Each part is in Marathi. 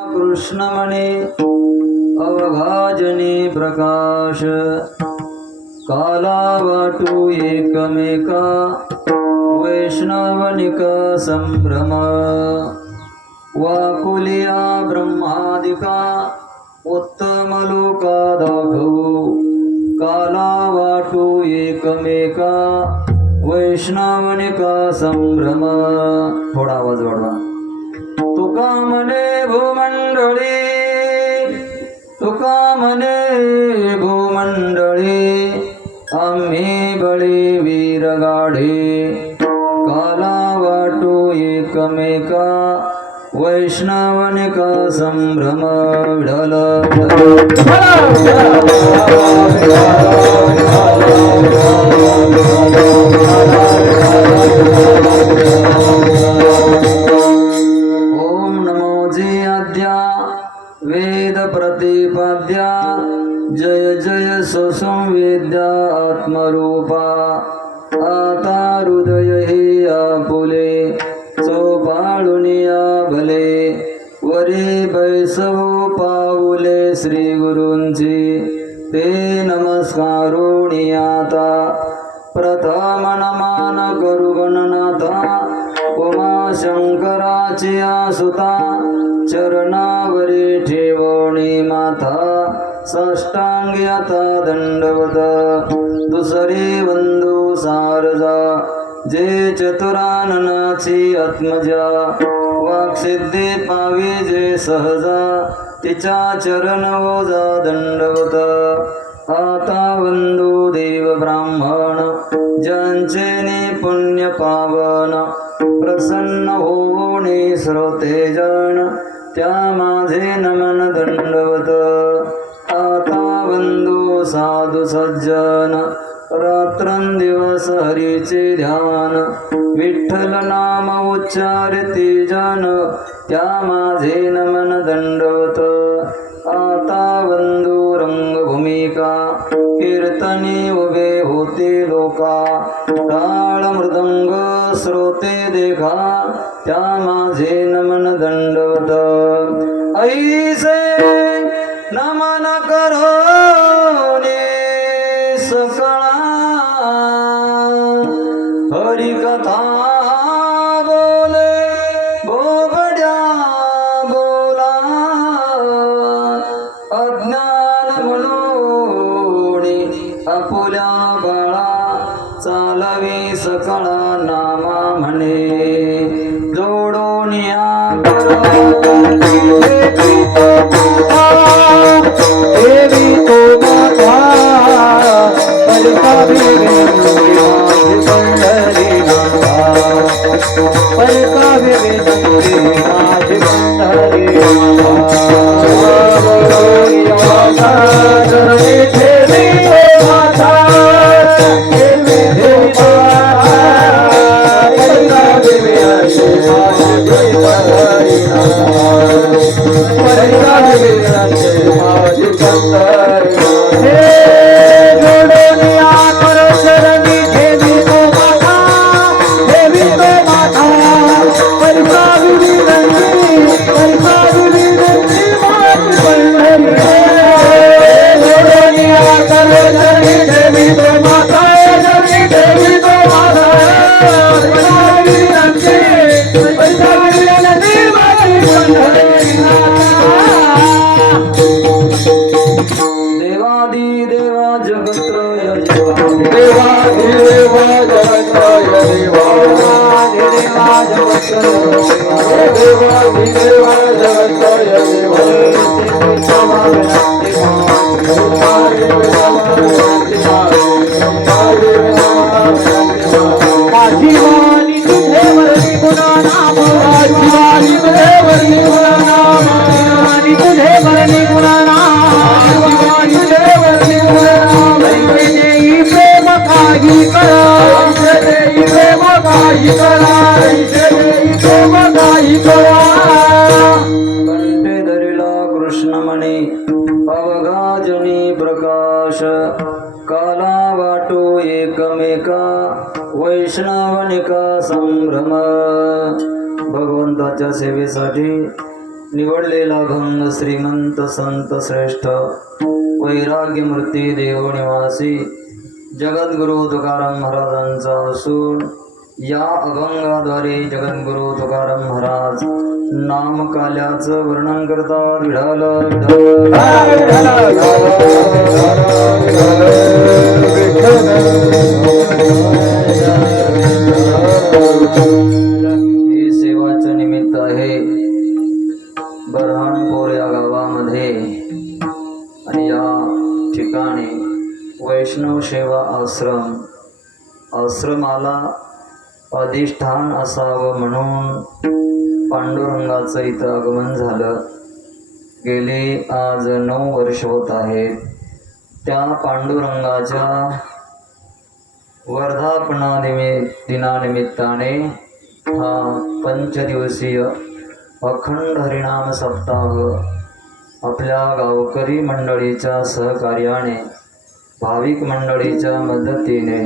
कृष्णमणे अवघाजनी प्रकाश काला वाटू एकमेका वैष्णवनिका संभ्रम वाकुलिया ब्रह्मादिका उत्तम लोका दाखवू काला वाटू एकमेका वैष्णवनिका संभ्रम. थोडा आवाज वाढवा. तुका म्हणे भूमंडळी, तुका म्हणे भूमंडळी, आम्ही बळी वीरगाढे काला वाटू एकमेका वैष्णवनिका संभ्रम. विठ्ठल वेद प्रतिपाद्या जय जय सुसंवेद्या आत्मरूपा आता हृदय हे आपुले चोपाळुनिया भले वरे बैसवो पाऊले श्री गुरूंची ते नमस्कारोणी आता प्रथम नमान करू गणनाथा उमा शंकराची आसुता चरणावरी ठेवणी माथा साष्टांगी आता दंडवत दुसरी वंदू सारजा जे चतुराननाची आत्मजा वाक्सिद्धी पावी जे सहजा तिच्या चरण ओजा दंडवत. आता वंदू देव ब्राह्मण ज्यांचे पुण्य पावन प्रसन्न होणे श्रोते जन त्या माझे नमन दंडवत. आता वंदू साधू सज्जन रात्रंदिवस हरीचे ध्यान विठ्ठल नाम उच्चारती जन त्या माझे नमन दंडवत. आता वंदू रंगभूमिका कीर्तनी उभे होते लोका टाळ मृदंग श्रोते देखा त्या माझे नमन दंडवत. ऐसे नमन करो सकळा हरिकथा बोले बोबड्या बोला अज्ञान म्हणून आपुल्या बाळा चालवी सकळा नामा म्हणे जोडून या देवी तो माता परका विनंती माझी पंढरी कंठे धरिला कृष्णमणी अवघाजनी प्रकाश काला वाटो एकमेका वैष्णवनिका संभ्रम. भगवंताच्या सेवेसाठी निवडलेला भंग श्रीमंत संत श्रेष्ठ वैराग्यमूर्ती देव निवासी जगद्गुरु तुकाराम महाराजांचा असून या अभंगाद्वारे जगद्गुरु तुकाराम महाराज नामकाल्याचं वर्णन करतात. विठ्ठल हे सेवाचं निमित्त आहे. बऱ्हाणपूर या गावामध्ये आणि या ठिकाणी वैष्णव सेवा आश्रमाला अधिष्ठान असावं म्हणून पांडुरंगाचं इथं आगमन झालं. गेली आज 9 वर्ष होत आहेत. त्या पांडुरंगाच्या दिनानिमित्ताने हा 5 दिवसीय अखंड हरिनाम सप्ताह आपल्या गावकरी मंडळीच्या सहकार्याने भाविक मंडळीच्या मदतीने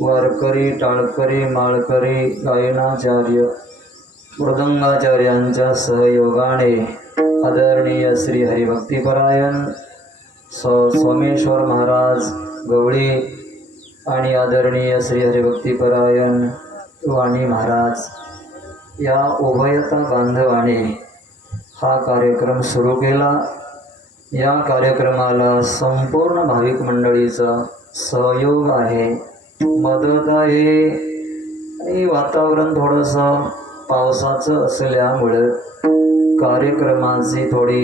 वारकरी टाळकरी माळकरी गायनाचार्य मृदंगाचार्यांच्या सहयोगाने आदरणीय श्री हरिभक्तीपरायण सोमेश्वर महाराज गवळी आणि आदरणीय श्री हरिभक्तीपरायण वाणी महाराज या उभयता बांधवाने हा कार्यक्रम सुरू केला. या कार्यक्रमाला संपूर्ण भाविक मंडळीचा सहयोग आहे, मदत आहे. आणि वातावरण थोडंसं पावसाचं असल्यामुळं कार्यक्रमाची थोडी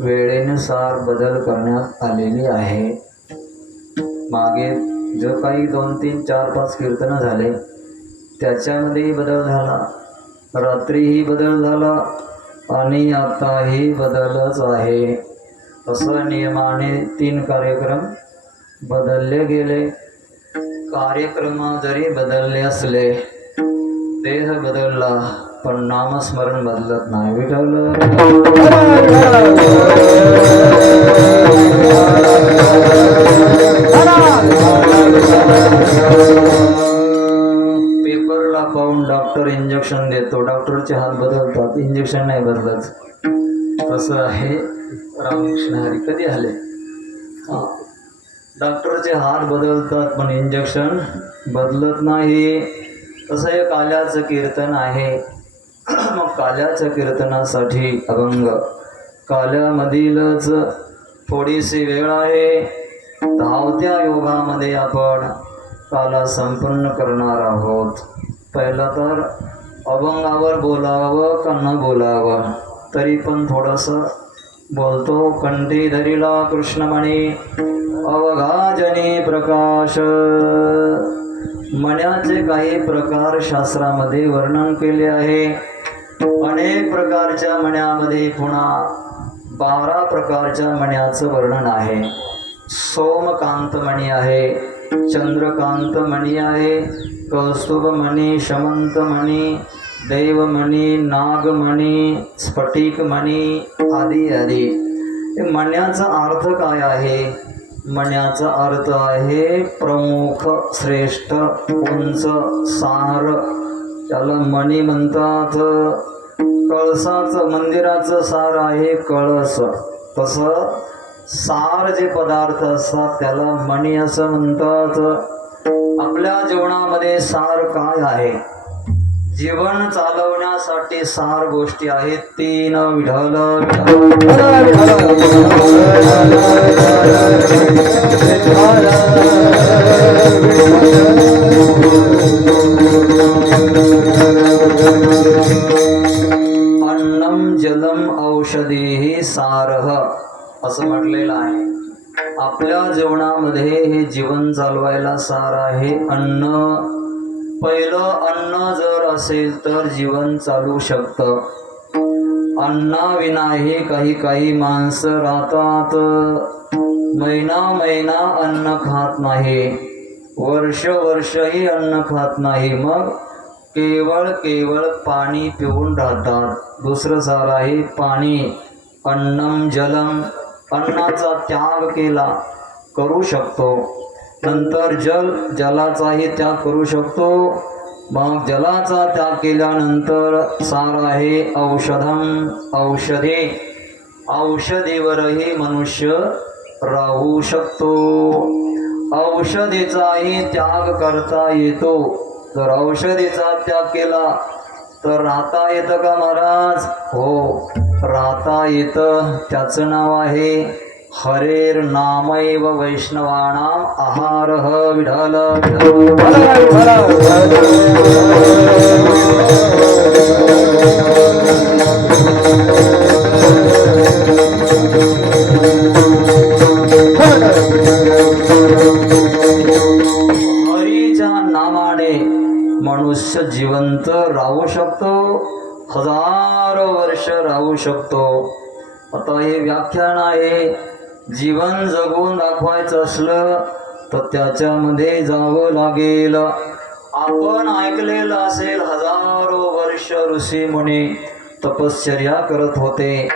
वेळेनुसार बदल करण्यात आलेली आहे. मागे जो काही 2, 3, 4, 5 कीर्तनं झाले त्याच्यामध्येही बदल झाला, रात्रीही बदल झाला आणि आताही बदलच आहे. असं नियमाने 3 कार्यक्रम बदलले गेले. कार्यक्रम जरी बदलले असले, देह बदलला पण नामस्मरण बदलत नाही. विठ्ठल पेपरला पाहून डॉक्टर इंजेक्शन देतो, डॉक्टरचे हात बदलतात, इंजेक्शन नाही बदलत. असं आहे. रामकृष्ण हरी कधी आले? डॉक्टरचे हात बदलतात पण इंजेक्शन बदलत नाही. तसं हे काल्याचं कीर्तन आहे. मग काल्याच्या कीर्तनासाठी अभंग काल्यामधीलच थोडीशी वेळ आहे. धावत्या योगामध्ये आपण काला संपन्न करणार आहोत. पहिलं तर अभंगावर बोलावं का न बोलावं, तरी पण थोडंसं बोलतो. कंठी धरिला कृष्णमणी अवघाजनी प्रकाश. मण्याचे काही प्रकार शास्त्रामध्ये वर्णन केले आहे. अनेक प्रकारच्या मण्यामध्ये पुन्हा 12 प्रकारच्या मण्याचं वर्णन आहे. सोमकांत मणी आहे, चंद्रकांत मणी आहे, कौस्तुभ मणी, शमंत मणी, दैवमणी, नागमणी, स्फटिक मणी आदी आदी. मण्याचा अर्थ काय आहे? मण्याचा अर्थ आहे प्रमुख, श्रेष्ठ, उंच, सार. त्याला मणी म्हणतात. कळसाचं, मंदिराचं सार आहे कळस. तसं सार जे पदार्थ असतात त्याला मणी असं म्हणतात. आपल्या जीवनामध्ये सार काय आहे? जीवन चालवण्यासाठी 6 गोष्टी आहेत. 3 विठ्ठल अन्नम जलम औषधीहि सारः असं म्हटलेलं आहे. आपल्या जीवनामध्ये हे जीवन चालवायला सार आहे अन्न. पहिलं अन्न जर असेल तर जीवन चालू शकतं. अन्नाविनाही काही माणसं राहतात. महिना अन्न खात नाही, वर्षही अन्न खात नाही. मग केवळ पाणी पिऊन राहतात. दुसरं सार आहे पाणी. अन्नम जलम, अन्नाचा त्याग करू शकतो. नंतर जलाचाही त्याग करू शकतो. मग जलाचा त्याग केल्यानंतर सार आहे औषधम औषधे. औषधीवरही मनुष्य राहू शकतो. औषधीचाही त्याग करता येतो. जर औषधीचा त्याग केला तर राहता येतं का महाराज? हो, राहता येतं. त्याचं नाव आहे हरेर नामैव वैष्णवाणाम आहारः. विठ्ठल हरीच्या नामाने मनुष्य जिवंत राहू शकतो, हजारो वर्ष राहू शकतो. आता हे व्याख्यान आहे. जीवन जगून दाखवायचं असलं तर त्याच्यामध्ये जावं लागेल. आपण ऐकलेलं असेल, हजारो वर्ष ऋषी मुनी तपश्चर्या करत होते,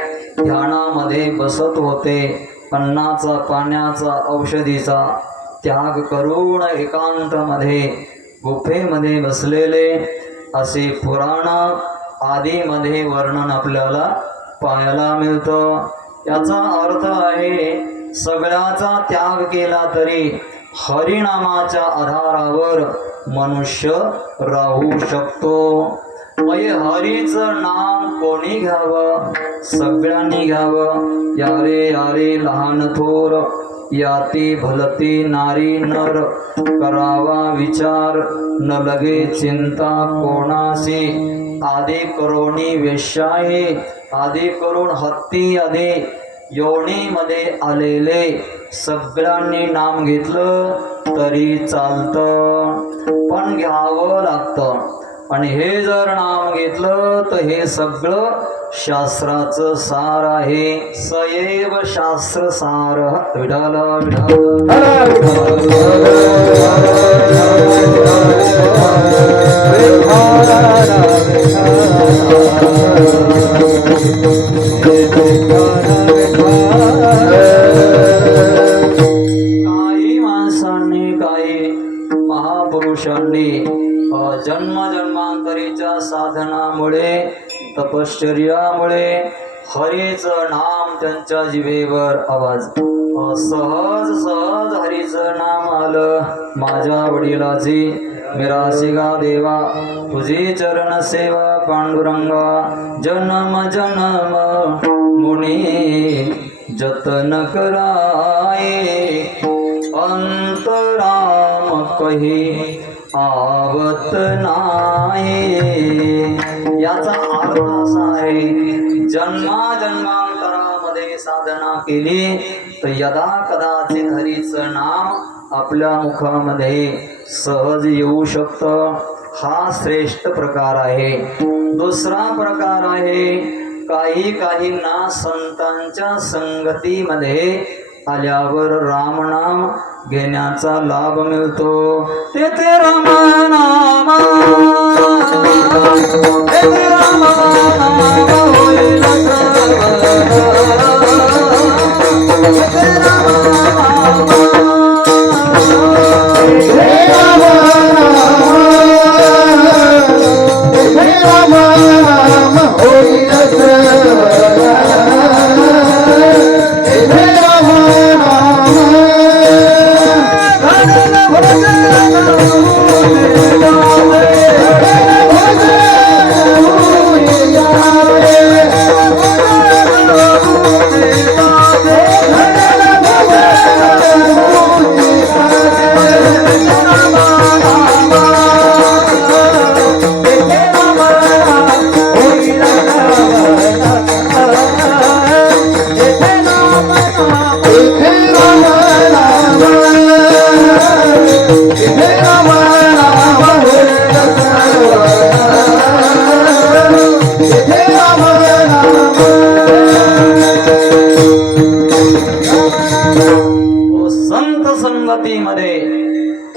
ध्यानामध्ये बसत होते, अन्नाचा पाण्याचा औषधीचा त्याग करून एकांतामध्ये गुफेमध्ये बसलेले असे पुराण आदीमध्ये वर्णन आपल्याला पाहायला मिळतं. याचा अर्थ आहे सगळ्याचा त्याग केला तरी हरिनामाच्या आधारावर मनुष्य राहू शकतो. म्हणजे हरीचं नाम कोणी घ्यावं? सगळ्यांनी घ्यावं. यारे यारे लहान थोर, याती भलती नारी नर, करावा विचार न लगे चिंता कोणासी. आदी करोनी वेश्याये, आदी करून हत्ती आदी योनीमध्ये आलेले सगळ्यांनी नाम घेतलं तरी चालतं, पण घ्यावं लागतं. आणि हे जर नाम घेतलं तर हे सगळं शास्त्राचं सार आहे. सएव शास्त्र सार. विठाल काही माणसांनी, काही महापुरुषांनी जन्मजन्मांतरीच्या साधनामुळे, तपश्चर्यामुळे हरीचं नाम त्यांच्या जिभेवर आवाज. सहज सहज हरीचं नाम आलं. माझ्या वडिलाची मिरासिगा देवा, तुझी चरण सेवा पांडुरंगा. जन्म जन्म मुनी जतन कराये, अंतराम कही आवत नाही. याचा अर्थ असा आहे, जन्माजन्मांतरामध्ये साधना केली तर यदा कदाचित हरीचं नाम आपल्या मुखामध्ये सहज येऊ शकतं. हा श्रेष्ठ प्रकार आहे. दुसरा प्रकार आहे, काही काहींना संतांच्या संगतीमध्ये आल्यावर रामनाम घेण्याचा लाभ मिळतो. तेथे रामनाम, तेथे रामनाम होईल तेथे रामनाम, तेथे रामनाम होईल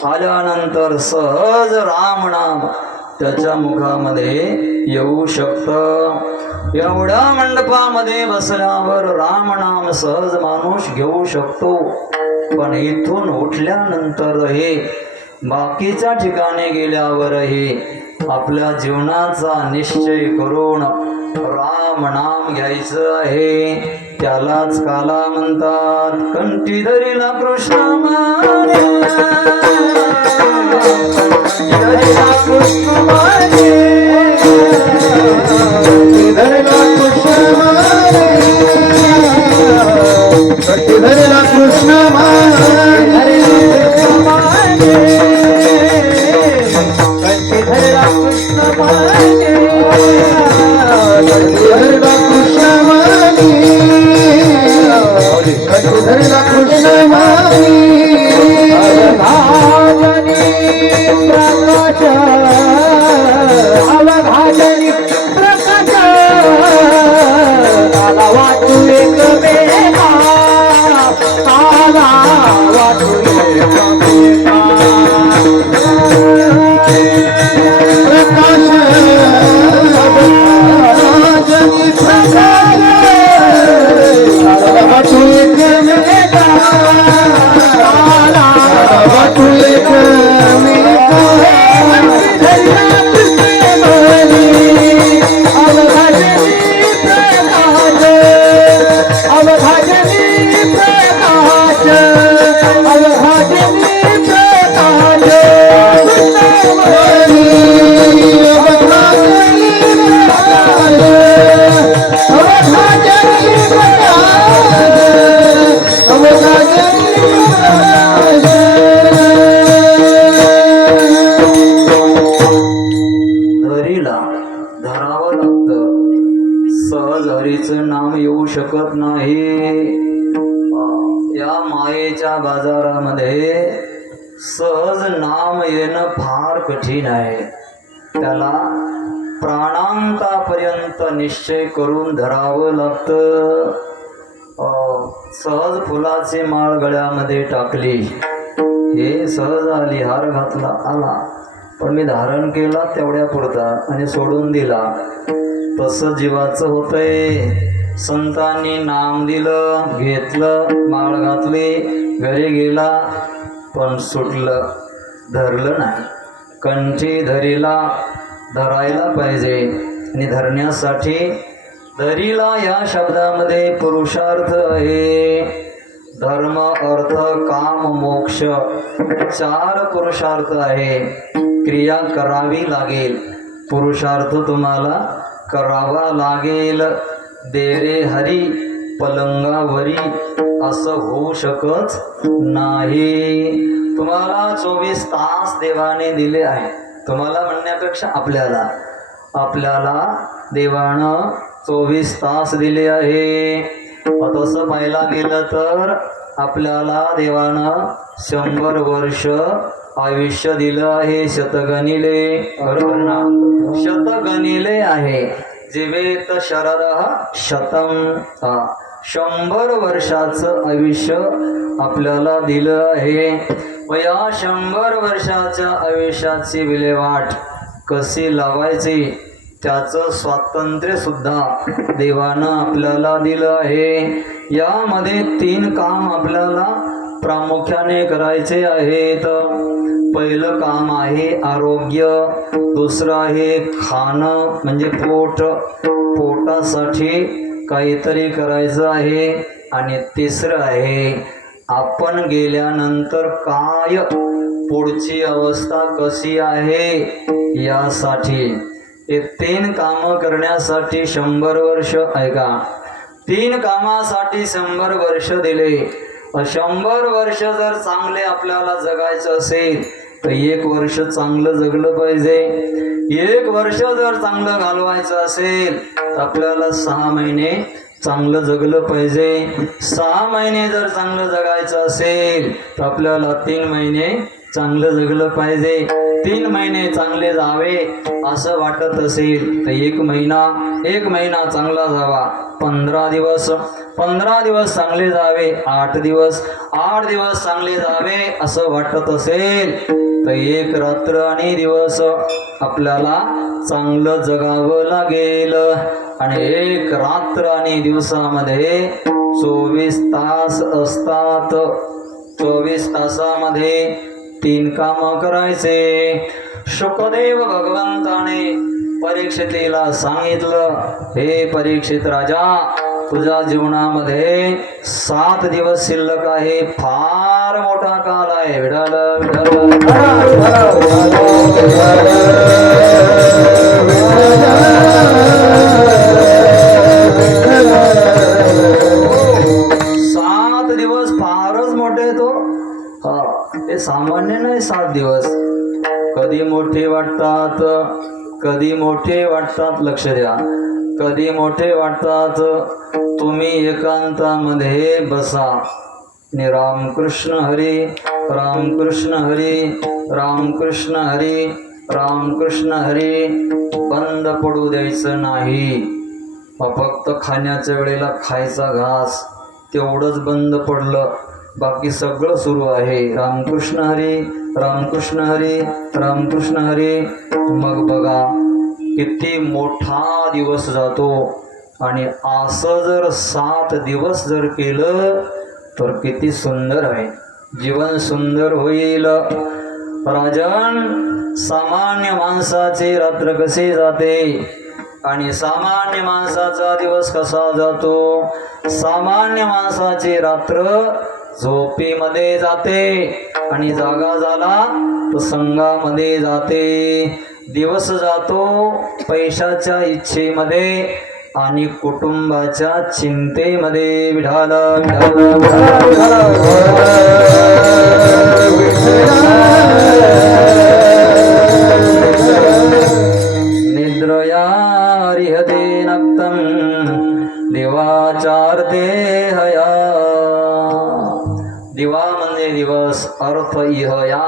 आल्यानंतर सहज रामनाम त्याच्या मुखामध्ये येऊ शकतं. एवढ्या मंडपामध्ये बसल्यावर रामनाम सहज माणूस घेऊ शकतो. पण इथून उठल्यानंतर हे बाकीच्या ठिकाणी गेल्यावरही आपल्या जीवनाचा निश्चय करून राम नाम घ्यायचं आहे. त्यालाच काला म्हणतात कंठी धरिला कृष्ण माने, धरिला कृष्ण माने, धरला कृष्ण माने, कटी धरला कृष्ण माने, कंठी धरिला कृष्ण माने, कटी धरला कृष्ण माने, कटी धरला कृष्ण माने. अवघाजनी प्रकाश काला वाटू एक वेगा, काला वाटू एक वेगा. प्रकाश जनी प्रकाश वाटू एक मेघा, वाटू एक मेघा. हरीला धरावं लागतं. सहज हरीचं नाम येऊ शकत नाही. या मायेच्या बाजारामध्ये सहज नाम येणं फार कठीण आहे. त्याला प्राणांतापर्यंत निश्चय करून धरावं लागतं. सहज फुलाची माळ गळ्यामध्ये टाकली, हे सहज आली, हार घातला आला, पण मी धारण केला तेवढ्या पुरता आणि सोडून दिला. तसं जीवाचं होतंय. संतांनी नाम दिलं, घेतलं, माळ घातली, घरी गेला, पण सुटलं, धरलं नाही. कंठी धरीला धरायला पाहिजे. आणि धरण्यासाठी धरीला या शब्दामध्ये पुरुषार्थ आहे. धर्म अर्थ काम मोक्ष 4 पुरुषार्थ आहे. क्रिया करावी लागेल, पुरुषार्थ तुम्हाला करावा लागेल. देरे हरी पलंगावरी असं होऊ शकत नाही. तुम्हाला 24 तास देवाने दिले आहे. तुम्हाला म्हणण्यापेक्षा आपल्याला देवानं 24 तास दिले आहे. तसं पाहायला गेलं तर आपल्याला देवानं 100 वर्ष आयुष्य दिलं आहे. शतगणिले, बरोबर ना? शतगणिले आहे. जीवेत शरदः शतम, 100 वर्षाचं आयुष्य आपल्याला दिलं आहे. व या 100 वर्षाच्या आयुष्याची विल्हेवाट कशी लावायची त्याचं स्वातंत्र्य सुद्धा देवानं आपल्याला दिलं आहे. यामध्ये 3 काम आपल्याला प्रामुख्याने करायचे आहेत. पहिलं काम आहे आरोग्य, दुसरं आहे खाणं म्हणजे पोट, पोटासाठी काहीतरी करायचं आहे, आणि तिसरं आहे आपण गेल्यानंतर काय, पुढची अवस्था कशी आहे यासाठी. हे 3 कामं करण्यासाठी 100 वर्ष, ऐका, 3 कामासाठी 100 वर्ष दिले. 100 वर्ष जर चांगले आपल्याला जगायचं असेल तर 1 वर्ष चांगलं जगलं पाहिजे. 1 वर्ष जर चांगलं घालवायचं असेल तर आपल्याला 6 महिने चांगलं जगलं पाहिजे. 6 महिने जर चांगलं जगायचं असेल तर आपल्याला 3 महिने चांगलं जगलं पाहिजे. 3 महिने चांगले जावे असं वाटत असेल तर 1 महिना चांगला जावा. 15 दिवस चांगले जावे. 8 दिवस चांगले जावे असं वाटत असेल तर 1 रात्र आणि दिवस आपल्याला चांगलं जगावं लागेल. आणि 1 रात्र आणि दिवसामध्ये 24 तास असतात. 24 तासामध्ये तीन काम करायचे. शुकदेव भगवंताने परीक्षितीला सांगितलं, हे परीक्षित राजा, तुझ्या जीवनामध्ये 7 दिवस शिल्लक आहे. फार मोठा काल आहे. विडाल सात दिवस फारच मोठे तो. हे सामान्य नाही 7 दिवस. कधी मोठे वाटतात, कधी मोठे वाटतात. लक्ष द्या, कधी मोठे वाटतात. तुम्ही एकांतामध्ये बसा आणि रामकृष्ण हरी रामकृष्ण हरी रामकृष्ण हरी रामकृष्ण हरी बंद पडू द्यायचं नाही. फक्त खाण्याच्या वेळेला खायचा घास तेवढंच बंद पडलं, बाकी सगळं सुरू आहे. रामकृष्ण हरी रामकृष्ण हरी रामकृष्ण हरी. मग बघा किती मोठा दिवस जातो. आणि असं जर 7 दिवस जर केलं तर किती सुंदर आहे. जीवन सुंदर होईल. राजन, सामान्य माणसाची रात्र कशी जाते आणि सामान्य माणसाचा दिवस कसा जातो. सामान्य माणसाची रात्र झोपेमध्ये जाते आणि जागा झाला तो संघामध्ये जाते. दिवस जातो पैशाच्या इच्छेमध्ये आणि कुटुंबाच्या चिंतेमध्ये. विढाल निद्रया रिहते नक्तम दिवाचारते हया. दिवा म्हणजे दिवस, अर्थ इहया.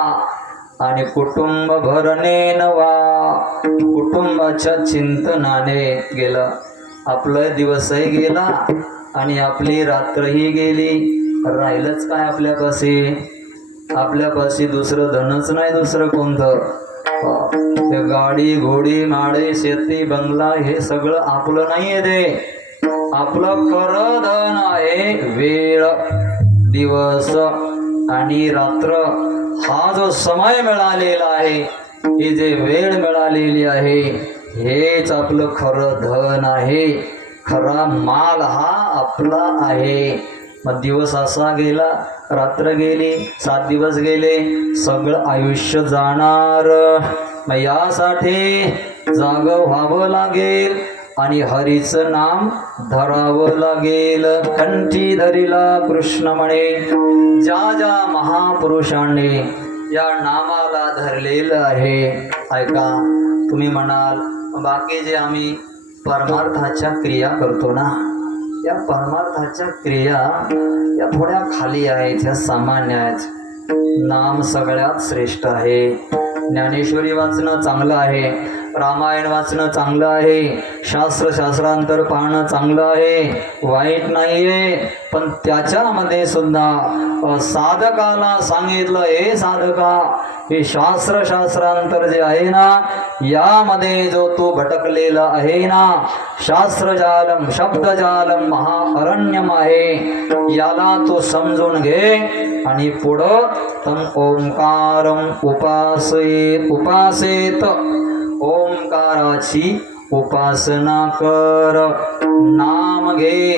आणि कुटुंब भरणे नवा, कुटुंबाच्या चिंतनाने गेलं. आपलं दिवसही गेला आणि आपली रात्रही गेली. राहिलंच काय आपल्यापाशी? आपल्यापाशी दुसरं धनच नाही. दुसरं कोणतं? ते गाडी घोडी माडे शेती बंगला हे सगळं आपलं नाहीये. ते आपलं खरं धन आहे वेळ, दिवस आणि रात्र. हा जो समय मिळालेला आहे, ही जे वेळ मिळालेली आहे, हेच आपलं खरं धन आहे. खरा माल हा आपला आहे. मग दिवस असा गेला, रात्र गेली, 7 दिवस गेले, सगळं आयुष्य जाणार. मग यासाठी जागं व्हावं लागेल आणि हरीचं नाम धरावं लागेल. कंठी धरिला कृष्ण म्हणे. ज्या ज्या महापुरुषांनी या नामाला धरलेलं आहे, ऐका. तुम्ही म्हणाल बाकी जे आम्ही परमार्थाच्या क्रिया करतो ना, या परमार्थाच्या क्रिया या थोड्या खाली आहेत, ह्या सामान्य आहेत. नाम सगळ्यात श्रेष्ठ आहे. ज्ञानेश्वरी वाचणं चांगलं आहे, रामायण वाचणं चांगलं आहे, शास्त्रांतर पाहणं चांगलं आहे, वाईट नाहीये. पण त्याच्यामध्ये सुद्धा साधकाला सांगितलं, हे साधका, हे शास्त्रांतर जे आहे ना, यामध्ये जो तो भटकलेला आहे ना, शास्त्रजालम शब्दजालम महाअरण्यम आहे, याला तो समजून घे आणि पुढं तम ओंकारम उपासेत, ओंकाराची उपासना कर. नाम घे.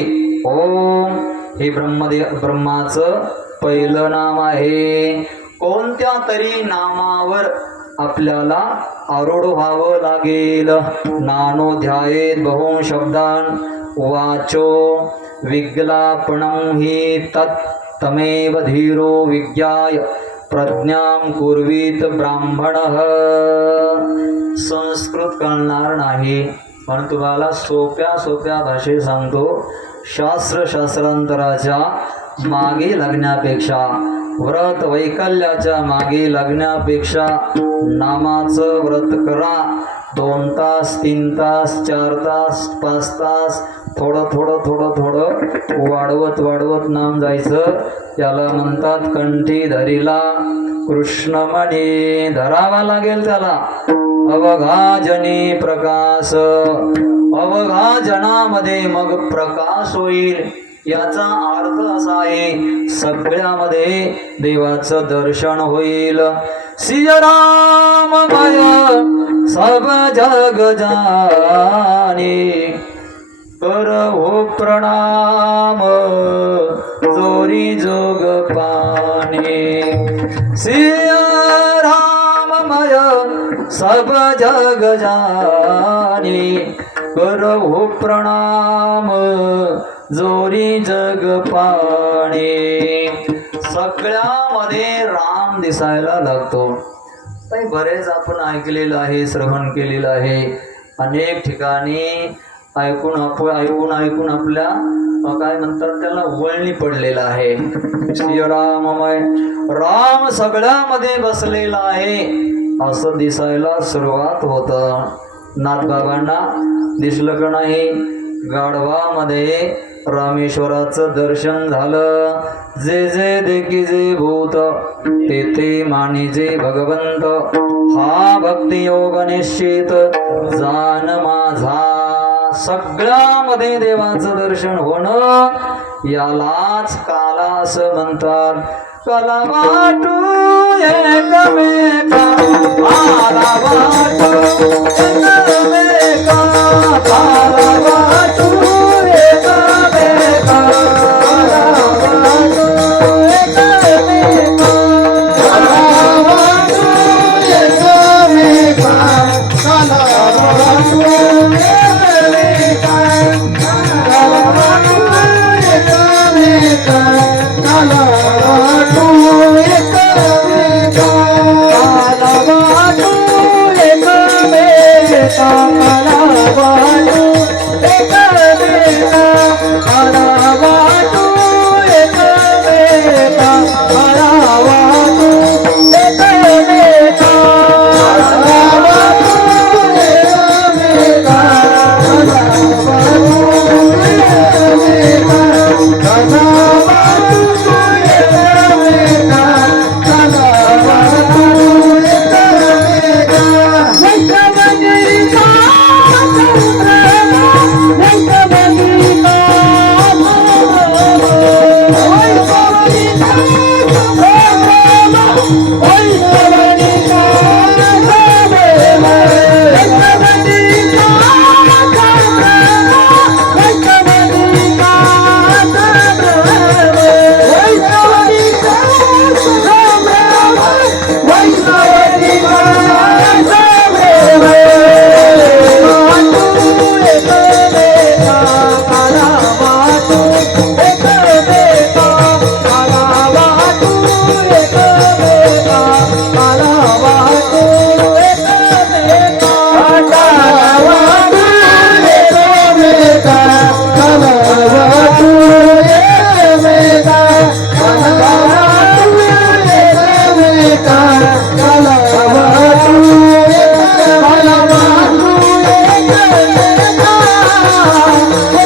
ओम हे ब्रह्माचं पहिलं नाम आहे. कोणत्या तरी नामावर आपल्याला आरूढ व्हावं लागेल. नानो ध्यायेत बहु शब्दान वाचो विज्ञापनं हि तत् तमेव धीरो विज्ञाय प्रज्ञां कुर्वीत ब्राह्मणः. संस्कृत कळणार नाही म्हणून तुम्हाला सोप्या भाषेत सांगतो. शास्त्रांतराच्या मागे लागण्यापेक्षा, व्रत वैकल्याच्या मागे लागण्यापेक्षा नामाचं व्रत करा. 2 तास 3 तास 4 तास 5 तास थोडं वाढवत नाम जायचं. याला म्हणतात कंठी धरिला कृष्णमणी. धरावा लागेल त्याला. अवघा जनी प्रकाश, अवघा जनामध्ये मग प्रकाश होईल. याचा अर्थ असा आहे सगळ्यामध्ये देवाचं दर्शन होईल. सिय राममय सब जग जाने कर हो प्रणाम जोरी जोग पाने. सिय राममय सब जग जाने कर हो प्रणाम जोरी जग पाणे. सगळ्यामध्ये राम दिसायला लागतो. काही बरेच आपण ऐकलेलं आहे, श्रवण केलेलं आहे. अनेक ठिकाणी ऐकून आपल्या काय म्हणतात त्याला वळणी पडलेलं आहे. श्रीराममय राम सगळ्यामध्ये बसलेला आहे असं दिसायला सुरुवात होतं. नाथबाबांना दिसलं का नाही? गाढवामध्ये रामेश्वराचं दर्शन झालं. जे जे देखी जे भूत ते ते मानिजे भगवंत. हा भक्ती योग निश्चित जान माझा. सगळ्यामध्ये देवाचं दर्शन होणं यालाच काला असं म्हणतात. कला वाटू एकमेका आला वाटू एकमेका आला वाटू एकमेका आला वाटू एकमेका आला वाटू एकमेका आला वाटू एकमेका आला वाटू एकमेका आला वाटू एकमेका आला वाटू एकमेका आला वाटू एकमेका आला वाटू एकमेका आला वाटू एकमेका आला वाटू एकमेका आला वाटू एकमेका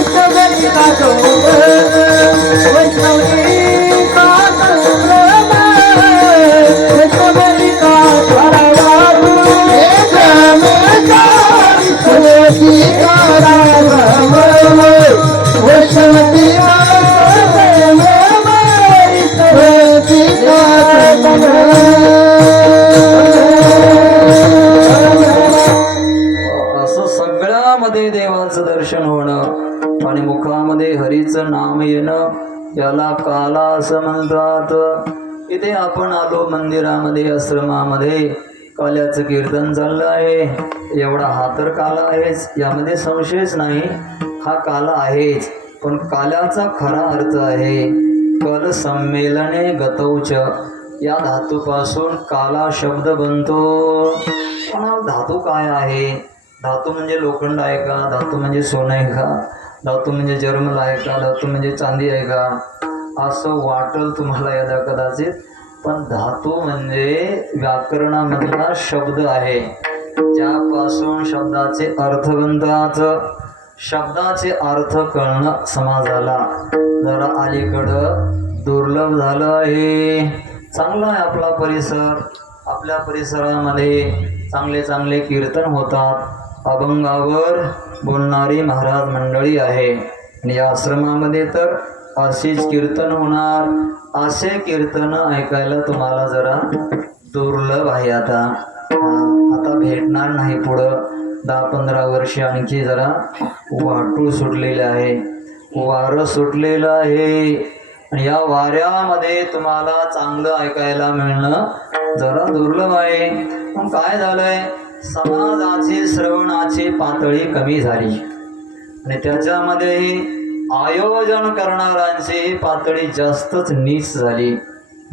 आला वाटू एकमेका आला वाटू एकमेका. वैष्णवनिका वैष्णवनिका असं सगळ्यामध्ये देवाचं दर्शन होणं आणि मुखामध्ये हरीचं नाम येणं याला काला असं म्हणतात. इथे आपण आलो मंदिरामध्ये, आश्रमामध्ये काल्याचं कीर्तन चाललं आहे. एवढा हा तर काला आहेच, यामध्ये संशयच नाही. हा काला आहेच, पण काल्याचा खरा अर्थ आहे कल संमेलने गतौच. या धातूपासून काला शब्द बनतो. पण हा धातू काय आहे? धातू म्हणजे लोखंड आहे का? धातू म्हणजे सोनं आहे का? धातू म्हणजे जर्मल आहे का? धातू म्हणजे चांदी आहे का? असं वाटल तुम्हाला याला कदाचित. पण धातू म्हणजे व्याकरणामधला शब्द आहे, ज्यापासून शब्दाचे अर्थ बनतात. शब्दाचे अर्थ कळणं समाजाला जरा अलीकडं दुर्लभ झालं आहे. चांगला आहे आपला परिसर. आपल्या परिसरामध्ये चांगले चांगले कीर्तन होतात. अभंगावर बोलणारी महाराज मंडळी आहे. आणि या आश्रमामध्ये तर अशीच कीर्तन होणार. असे कीर्तन ऐकायला तुम्हाला जरा दुर्लभ आहे. आता भेटणार नाही. पुढं 10-15 वर्षे आणखी जरा वाटूळ सुटलेले आहे, वारं सुटलेलं आहे. आणि या वाऱ्यामध्ये तुम्हाला चांगलं ऐकायला मिळणं जरा दुर्लभ आहे. मग काय झालंय, समाजाची श्रवणाची पातळी कमी झाली आणि त्याच्यामध्ये आयोजन करणाऱ्यांची पातळी जास्तच नीच झाली.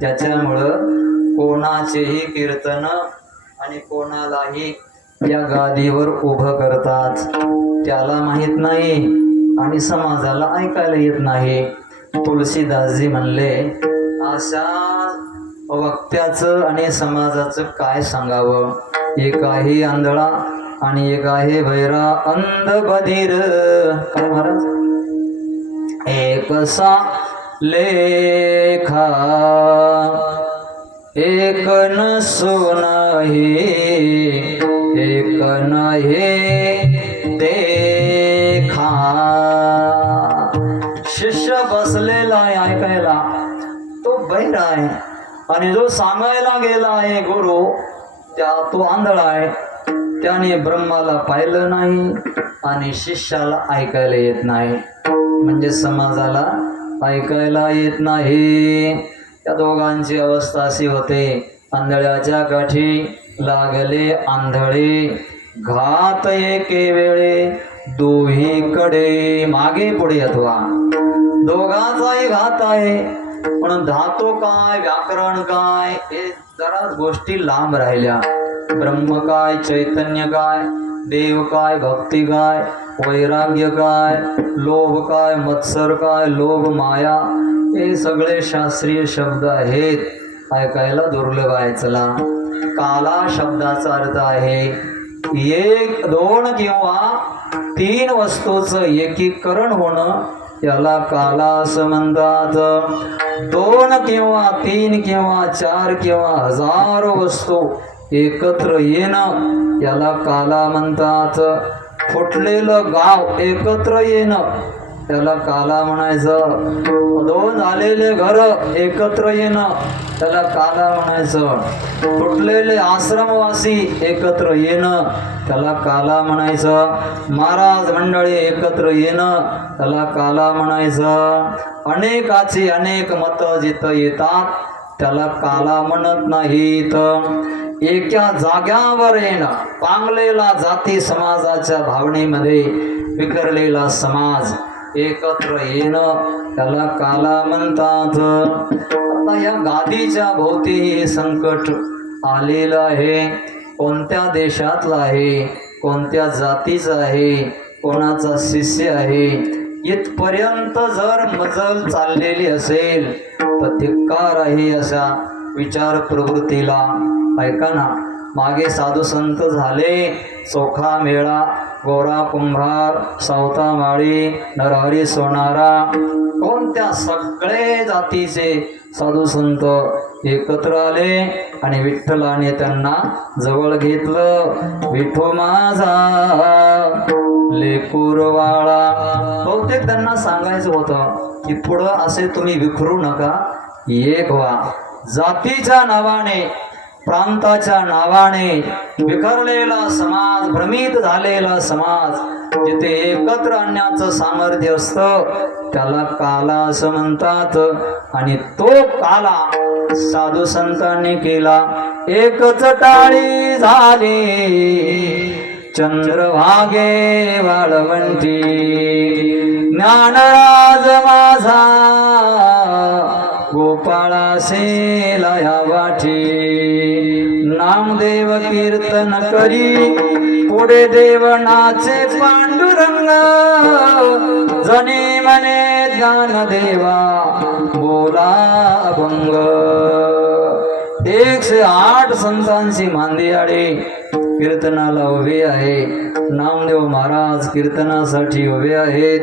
त्याच्यामुळं कोणाचेही कीर्तन आणि कोणालाही या गादीवर उभं करतात, त्याला माहीत नाही आणि समाजाला ऐकायला येत नाही. तुलसीदासजी म्हणले, अशा वक्त्याचं आणि समाजाचं काय सांगावं. एक आहे आंधळा आणि एक आहे बहिरा, अंध बधीर. काय महाराज, एकसा लेखा एक न सुनाही, एक न हे देखा. शिष्य बसलेला आहे ऐकायला, तो बहिरा आहे. आणि जो सांगायला गेला आहे गुरु, तो आंधळा आहे. त्याने ब्रह्माला पाहिलं नाही आणि शिष्याला ऐकायला येत नाही. म्हणजे समाजाला ऐकायला येत नाही. त्या दोघांची अवस्था अशी होते. आंधळ्याच्या गाठी लागले आंधळे, घात एके वेळे दोहीकडे. मागे पुढे अथवा दोघांचाही घात आहे, पण धातू काय, व्याकरण काय, हे जरा गोष्टी लांब राहिल्या. ब्रह्म काय, चैतन्य काय, देव काय, भक्ती काय, वैराग्य काय, लोभ काय, मत्सर काय, लोभ माया, हे सगळे शास्त्रीय शब्द आहेत, ऐकायला दुर्लभ आहे. चला, काला शब्दाचा अर्थ आहे एक, दोन किंवा तीन वस्तूचं एकीकरण होणं, याला काला असं म्हणतात. 2 किंवा 3 किंवा 4 किंवा हजारो वस्तू एकत्र येणं, याला काला म्हणतात. फुटलेलं गाव एकत्र येणं, त्याला काला म्हणायचं. 2 झालेले घर एकत्र येणं, त्याला काला म्हणायचं. फुटलेले आश्रमवासी एकत्र येणं, त्याला काला म्हणायचं. महाराज मंडळी एकत्र येणं, त्याला काला म्हणायचं. अनेकाची अनेक मतं जिथं येतात, त्याला काला म्हणत नाहीत. एका जाग्यावर येणं, पांगलेला जाती समाजाच्या भावनेमध्ये विखरलेला समाज एकत्र येणं, त्याला काला म्हणतात. आता या गादीच्या भोवती हे संकट आलेलं आहे. कोणत्या देशातलं आहे, कोणत्या जातीचं आहे, कोणाचा शिष्य आहे, इथपर्यंत जर मजल चाललेली असेल तर धिक्कार आहे अशा विचार प्रवृत्तीला. ऐका ना, मागे साधू संत झाले, चोखा मेळा, गोरा कुंभार, सावता माळी, नरहरी सोनारा, कोणत्या सगळे जातीचे साधू संत एकत्र आले आणि विठ्ठलाने त्यांना जवळ घेतलं. विठो माझा लेकुरवाळा. बहुतेक त्यांना सांगायचं होतं की पुढं असे तुम्ही विखरू नका, एक व्हा. जातीच्या नावाने, प्रांताच्या नावाने विखरलेला समाज, भ्रमित झालेला समाज जिथे एकत्र आणण्याचं सामर्थ्य असतं, त्याला काला असं म्हणतात. आणि तो काला साधू संतांनी केला. एकच टाळी झाली चंद्रभागे वाळवंटी, ज्ञानराज माझा गोपाळा सेला या वाटी. नामदेव कीर्तन करी पुढे देव नाचे पांडुरंग, जनी म्हणे ज्ञान देवा बोला अभंग. 108 संतांची मांदियाळे कीर्तनाला उभे आहे. नामदेव महाराज कीर्तनासाठी उभे आहेत.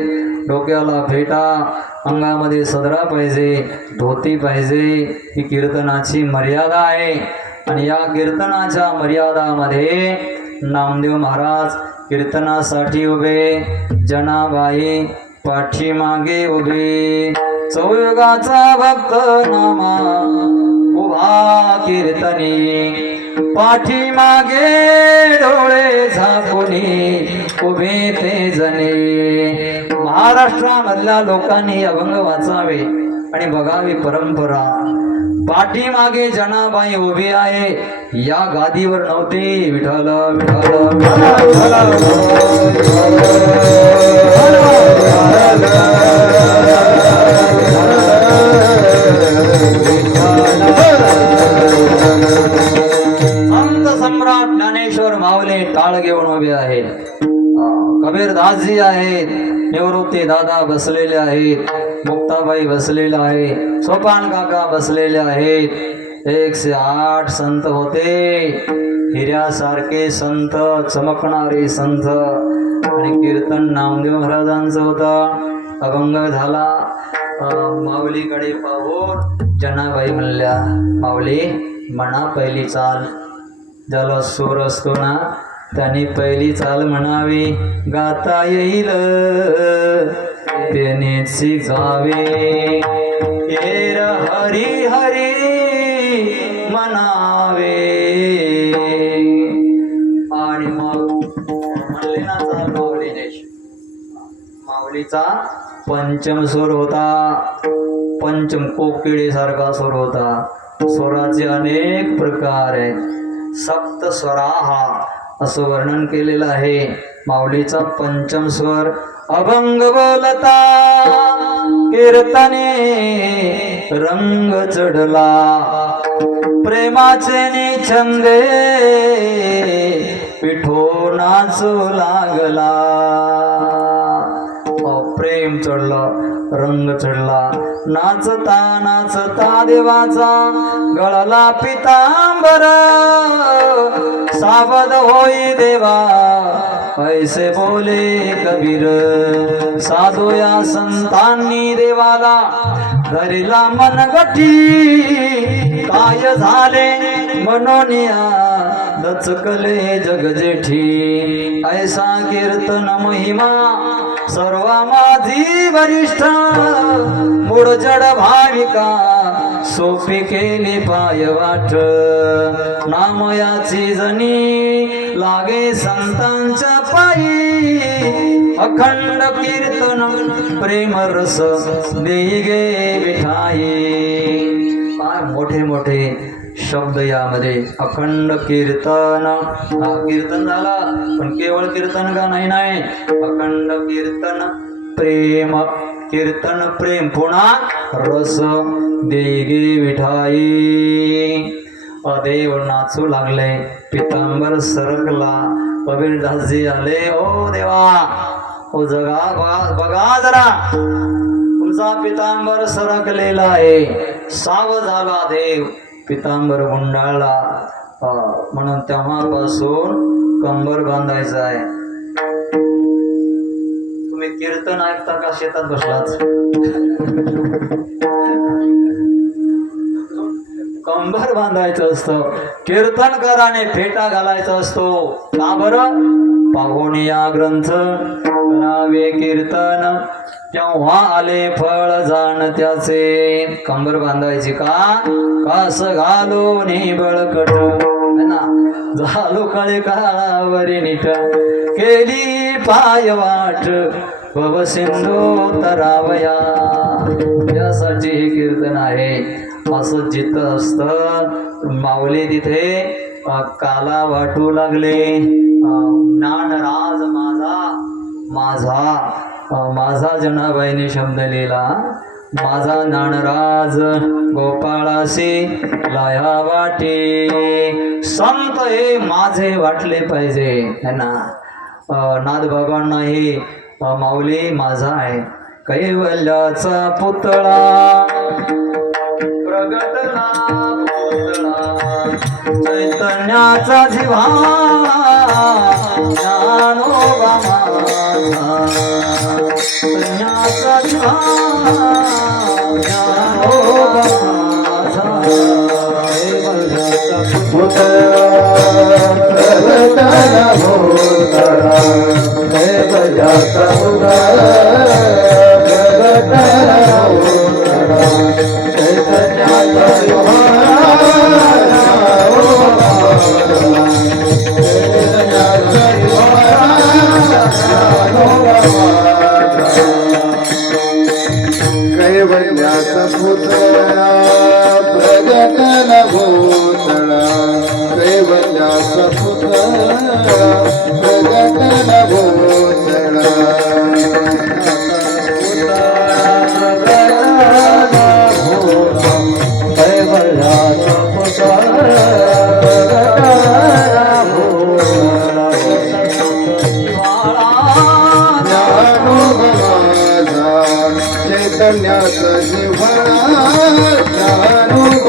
डोक्याला फेटा, अंगामध्ये सदरा पाहिजे, धोती पाहिजे. ही कीर्तनाची मर्यादा आहे आणि या कीर्तनाच्या मर्यादामध्ये नामदेव महाराज कीर्तनासाठी उभे. जनाबाई पाठीमागे उभे. चौयुगाचा भक्त नामा उभा कीर्तनी पाठीमागे डोळे झाकुनी उभे ते जणे. महाराष्ट्रामधल्या लोकांनी अभंग वाचावे आणि बघावी परंपरा. पाठीमागे जनाबाई उभी आहे, या गादीवर नव्हते. विठ्ठल विठ्ठल संत सम्राट ज्ञानेश्वर माऊली टाळ घेऊन उभे आहेत. कबीरदासजी आहेत, निवृत्ती दादा बसलेले आहेत, मुक्ताबाई बसलेला आहे, सोपान काका बसलेले आहेत. 108 संत होते, हिऱ्यासारखे संत, चमकणारे संत. आणि कीर्तन नामदेव महाराजांचं होतं. अभंग झाला. माऊलीकडे पाहून जनाबाई म्हणल्या, माऊली म्हणा पहिली चाल. ज्याला सूर असतो ना त्यांनी पहिली चाल म्हणावी, गाता येईल त्याने शिकावे. येर हरी हरी म्हणावे. आणि मग म्हणले ना चाल माऊलीने. माऊलीचा पंचम सूर होता, पंचम कोकिळे सारखा सूर होता. स्वराचे अनेक प्रकार आहेत. सप्त स्वराहा असं वर्णन केलेलं आहे. माऊलीचा पंचम स्वर. अभंग बोलता कीर्तने रंग चढला, प्रेमाचे निछंदे विठो नाचू लागला. प्रेम चढलं, रंग चढला. नाचता नाचता देवाचा गळला पितांबर, सावध होई देवा ऐसे बोले कबीर. साधू या संतांनी देवाला धरिला मनगठी, काय झाले मनोनिया दचकले जगजेठी. ऐसा कीर्तन महिमा सर्व माझी वरिष्ठ, मूळ जड भाविका सोपी केली पाय वाट. नामयाची जणी लागे संतांच्या पायी, अखंड कीर्तन प्रेम रस देई गे विठाई. काय मोठे मोठे शब्द यामध्ये. अखंड कीर्तन. कीर्तन झाला, पण केवळ कीर्तन का नाही. अखंड कीर्तन प्रेम, कीर्तन प्रेम, पुन्हा रस देगे विठाई. देव नाचू लागले, पितांबर सरकला. कबीरदासजी आले, ओ देवा, ओ जगा बघा जरा, तुमचा पितांबर सरकलेला आहे. साव झाला देव, पितांबर गुंडाळला. म्हणून तेव्हापासून कंबर बांधायचं आहे. तुम्ही कीर्तन ऐकता का शेतात बसलाच? कंबर बांधायचं असतं. कीर्तनकाराने फेटा घालायचा असतो. का बरं? पाहून या ग्रंथ करावे कीर्तन, तेव्हा आले फळ जाण त्याचे. कंबर बांधायची का? कास घालून बळकट ना, झालो काळे काळावरी नीट, केली पाय वाट भव सिंधू तरावया. यासाठी हे कीर्तन आहे. असं जिथं असतं माऊली तिथे काला वाटू लागले. ज्ञानराज माझा जनाबाईने शब्द लिहिला. माझा ज्ञानराज गोपाळासी लाया वाटे. संत हे माझे वाटले पाहिजे है ना. नाथ बाबांना हे माऊली माझा आहे. कैवल्याचा पुतळा प्रगटला पुतळा, चैतन्याचा जिव्हा ज्ञानोबा माझा. चैतन्याचा जिव्हा ज्ञानोबा माझा. कैवल्याचा पुतळा प्रगटला पुतळा, कैवल्याचा पुतळा प्रगटला पुतळा. दुसया प्रगटन भूतळा दैवत्याचा पुतळा प्रगटन भूतळा चैतन्याचा जिव्हाळा ज्ञानोब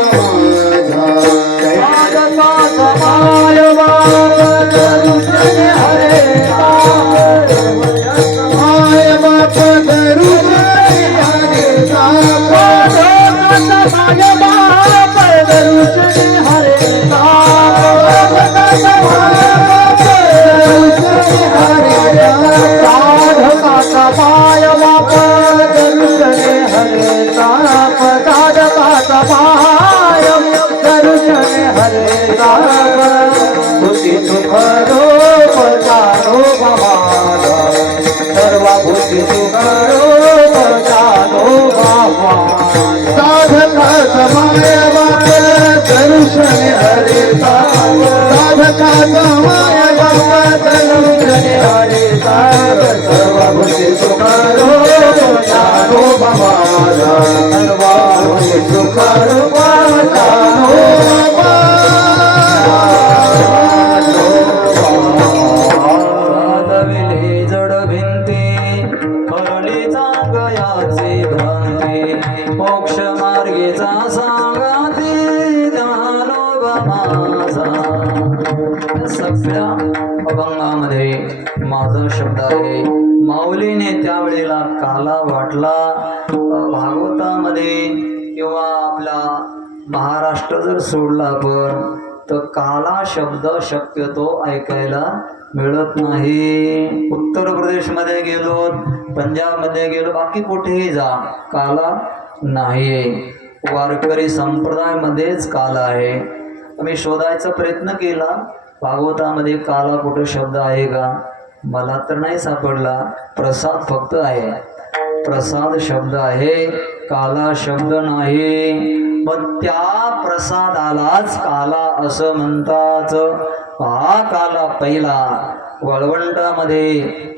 माय बाप धरून हरे साधकाचा माय बाप दर्शन हरे साधकाचा माय बाप दर्शन हरे सर्वभूती सुखारो जानो बाबाला सर्वभूती सुखारो जानो वादविले जड भिंती हरली जागयाचे भ्रांती मोक्ष मार्गेचा सांगाती ज्ञानोबा माझा. सगळ्या अभंगामध्ये माझा शब्द आहे. माऊलीने त्यावेळेला काला वाटला. भागवतामध्ये किंवा आपला महाराष्ट्र जर सोडला आपण तर काला शब्द शक्यतो ऐकायला मिळत नाही. उत्तर प्रदेशमध्ये गेलो, पंजाबमध्ये गेलो, बाकी कुठेही जा काला नाही. वारकरी संप्रदायामध्येच काला आहे. मी शोधायचा प्रयत्न केला भागवतामध्ये काला कुठे शब्द आहे का, मला तर नाही सापडला. प्रसाद फक्त आहे, प्रसाद शब्द आहे, काला शब्द नाही. मग त्या प्रसादालाच काला असं म्हणतात. हा काला पहिला वळवंटामध्ये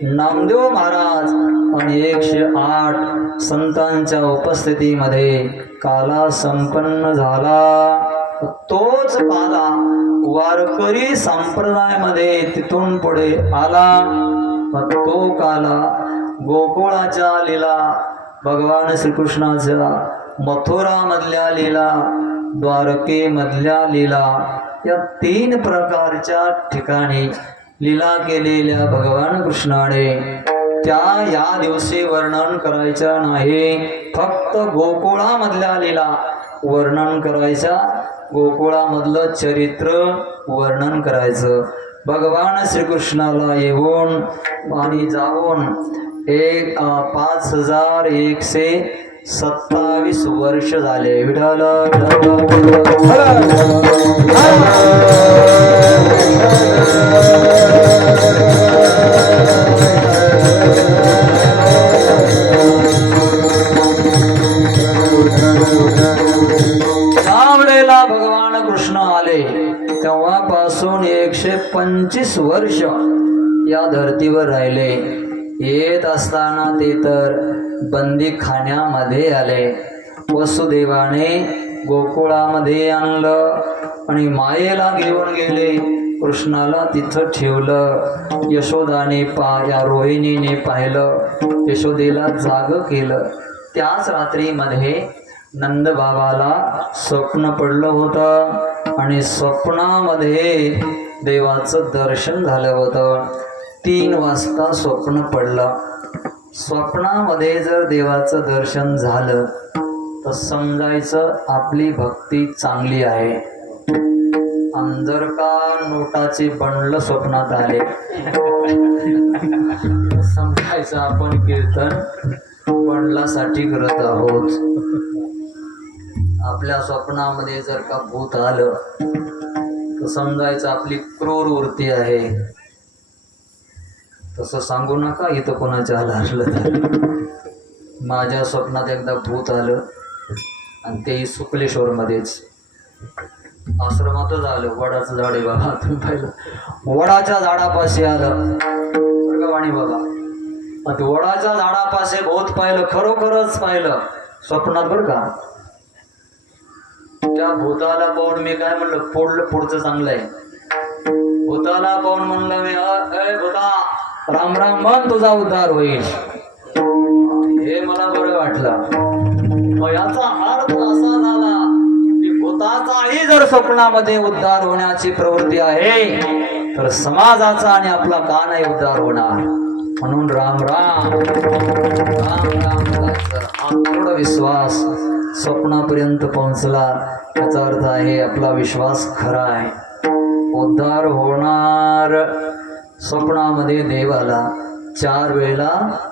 नामदेव महाराज आणि 108 संतांच्या उपस्थितीमध्ये काला संपन्न झाला. तोच काला वारकरी संप्रदायामध्ये तिथून पुढे आला. मग तो काला गोकुळाच्या लीला, भगवान श्रीकृष्णाच्या मथुरामधल्या लीला, द्वारकेमधल्या लीला, या 3 प्रकारच्या ठिकाणी लीला केलेल्या भगवान कृष्णाने त्या या दिवशी वर्णन करायच्या नाही. फक्त गोकुळामधल्या लीला वर्णन करायच्या, गोकुळामधलं चरित्र वर्णन करायचं. भगवान श्रीकृष्णाला येऊन आणि जाऊन 5127 वर्ष झाले. विठ्ठल त्यावेळेला भगवान कृष्ण आले तेव्हापासून 125 वर्ष या धर्तीवर राहिले. येत असताना ते तर बंदी खाण्यामध्ये आले. वसुदेवाने गोकुळामध्ये आणलं आणि मायेला घेऊन गेले. कृष्णाला तिथं ठेवलं. यशोदाने या रोहिणीने पाहिलं, यशोदेला जाग केलं. त्याच रात्रीमध्ये नंदबाबाला स्वप्न पडलं होतं आणि स्वप्नामध्ये देवाचं दर्शन झालं होतं. 3 वाजता स्वप्न पडलं. स्वप्नामध्ये जर देवाचं दर्शन झालं तर समजायचं आपली भक्ती चांगली आहे. आणि जर का नोटाचे बंडल स्वप्नात आले समजायचं आपण कीर्तन बंडलासाठी करत आहोत. आपल्या स्वप्नामध्ये जर का भूत आलं तर समजायचं आपली क्रूर वृत्ती आहे. तसं सांगू नका इथं कोणाच्या आलं असलं तर. माझ्या स्वप्नात एकदा भूत आलं आणि तेही सुकलेश्वरमध्येच आश्रमातच आलं. वडाचं झाड आहे बाबा, तुम्ही पाहिलं वडाच्या झाडापाशी आलं बरं का वाणी बाबा. मग ते वडाच्या झाडापाशी भूत पाहिलं, खरोखरच पाहिलं स्वप्नात बरं का. त्या भूताला पाहून मी काय म्हणलं, पुढचं चांगलं आहे. भूताला पाहून म्हणलं मी, अय भूता राम राम म्हण, तुझा उद्धार होईल. हे मला बरं वाटलं. मग याचा अर्थ असा झाला की भूताचाही जर स्वप्नामध्ये उद्धार होण्याची प्रवृत्ती आहे तर समाजाचा आणि आपला का नाही उद्धार होणार. म्हणून राम राम राम राम बोलायचं. हा थोडा विश्वास स्वप्नापर्यंत पोहोचला याचा अर्थ आहे आपला विश्वास खरा आहे. उद्धार होणार. स्वप्नामध्ये देवाला 4 वेळेला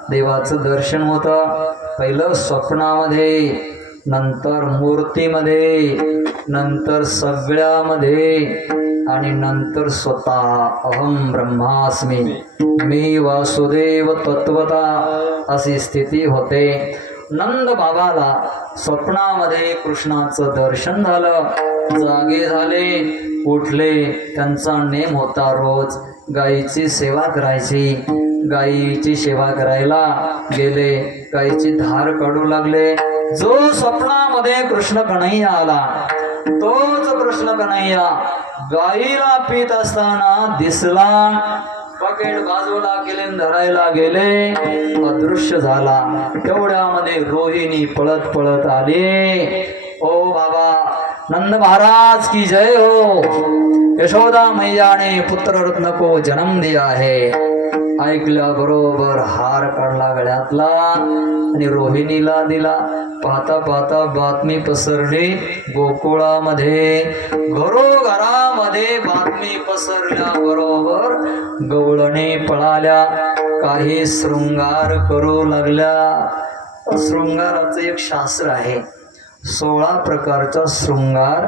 देवाचं दर्शन होतं. पहिलं स्वप्नामध्ये, नंतर मूर्तीमध्ये, नंतर सगळ्यामध्ये आणि नंतर स्वतः अहम ब्रह्मास्मी, मी वासुदेव तत्वता अशी स्थिती होते. नंद बाबाला स्वप्नामध्ये कृष्णाचं दर्शन झालं, जागे झाले, उठले. त्यांचा नेम होता रोज गायीची सेवा करायची. गायीची सेवा करायला गेले, गायीची धार काढू लागले. जो स्वप्नामध्ये कृष्ण कन्हैया आला तोच कृष्ण कन्हैया गायीला पित असताना दिसला. बकेट बाजूला केले, धरायला गेले, अदृश्य झाला. तेवढ्यामध्ये रोहिणी पळत पळत आली. ओ बाबा नंद महाराज की जय हो. यशोदा मैयाने पुत्र रत्न को जन्म दिया है. ऐकल्या बरोबर हार काढला गळ्यातला आणि रोहिणीला दिला. पाहता पाहता बातमी पसरली गोकुळामध्ये. घरोघरामध्ये बातमी पसरल्या बरोबर गवळणी पळाल्या. काही शृंगार करू लागल्या. शृंगाराचं एक शास्त्र आहे. 16 प्रकारचा शृंगार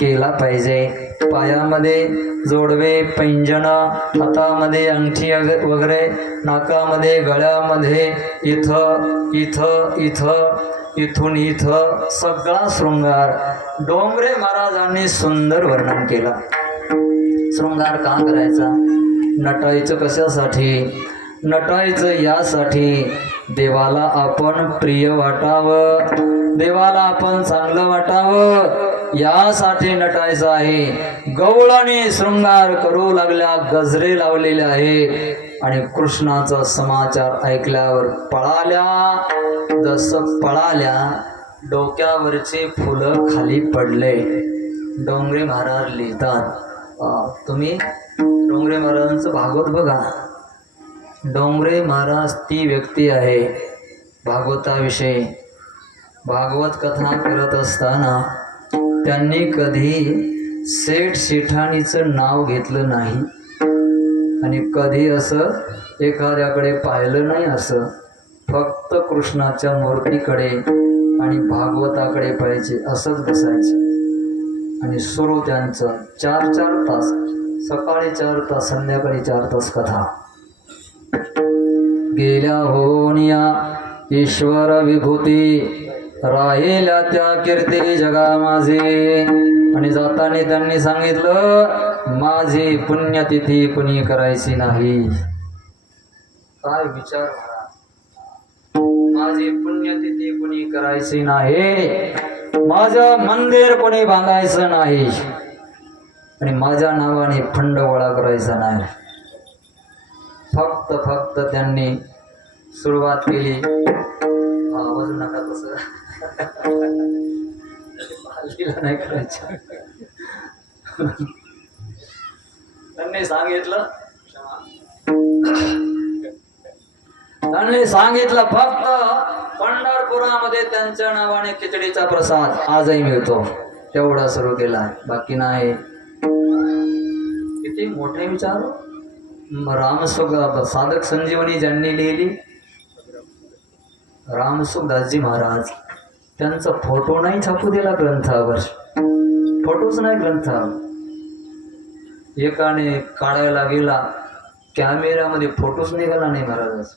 केला पाहिजे. पायामध्ये जोडवे, पैंजण, हातामध्ये अंगठी वगैरे, नाकामध्ये, गळ्यामध्ये, इथं इथं इथं, इथून इथं सगळा शृंगार डोंगरे महाराजांनी सुंदर वर्णन केला. शृंगार का करायचा? नटायचं कशासाठी? नटायचं यासाठी देवाला आपण प्रिय वाटावं, देवाला आपण चांगलं वाटावं, यासाठी नटायचं आहे. गवळणी शृंगार करू लागल्या, गजरे लावलेले आहे आणि कृष्णाचा समाचार ऐकल्यावर पळाल्या. जसं पळाल्या डोक्यावरचे फुलं खाली पडले. डोंगरे महाराज लिहितात, तुम्ही डोंगरे महाराजांचं भागवत बघा. डोंगरे महाराज ती व्यक्ती आहे भागवताविषयी भागवत कथा करत असताना त्यांनी कधी सेठ शेठाणीचं नाव घेतलं नाही आणि कधी असं एखाद्याकडे पाहिलं नाही. असं फक्त कृष्णाच्या मूर्तीकडे आणि भागवताकडे पाहिजे, असंच बसायचे. आणि सुरू त्यांचं 4-4 तास, सकाळी 4 तास, संध्याकाळी 4 तास कथा. गेल्या होनिया ईश्वर विभूती, राहिल्या त्या कीर्ती जगा माझे. आणि जाताना त्यांनी सांगितलं, माझी पुण्यतिथी कुणी करायची नाही. काय विचार करा, माझी पुण्यतिथी कुणी करायची नाही, माझं मंदिर कोणी बांधायचं नाही आणि माझ्या नावाने फंड गोळा करायचा नाही. फक्त त्यांनी सुरुवात केली. आवाज नका तसं नाही करायचं. त्यांनी सांगितलं फक्त पंढरपुरामध्ये त्यांच्या नावाने खिचडीचा प्रसाद आजही मिळतो, तेवढा सुरू केला, बाकी नाही. किती मोठे विचार. रामसुख साधक संजीवनी ज्यांनी लिहिली, रामसुखदासजी महाराज, त्यांचा फोटो नाही छापू दिला ग्रंथावर, फोटोच नाही ग्रंथावर. एकाने काढायला गेला, कॅमेऱ्यामध्ये फोटोच निघाला नाही महाराजाचा.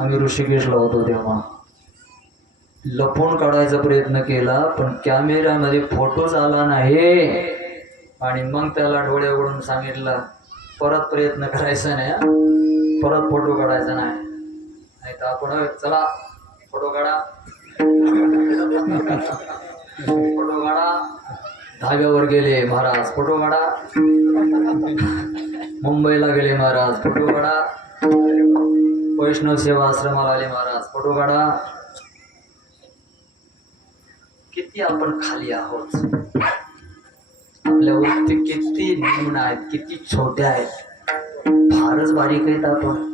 आम्ही ऋषिकेशला होतो तेव्हा लपून काढायचा प्रयत्न केला, पण कॅमेऱ्यामध्ये फोटोच आला नाही. आणि मग त्याला डोळे उघडून सांगितलं, परत प्रयत्न करायचा नाही, परत फोटो काढायचा नाही तर आपण चला फोटो काढा फोटो काढा. धाब्यावर गेले महाराज, फोटो काढा. मुंबईला गेले महाराज, फोटो काढा. वैष्णव सेवा आश्रमाला आले महाराज, फोटो काढा. किती आपण खाली आहोत, आपल्या वृत्ती किती निम्न आहेत, किती छोट्या आहेत, फारच बारीक आहेत. आपण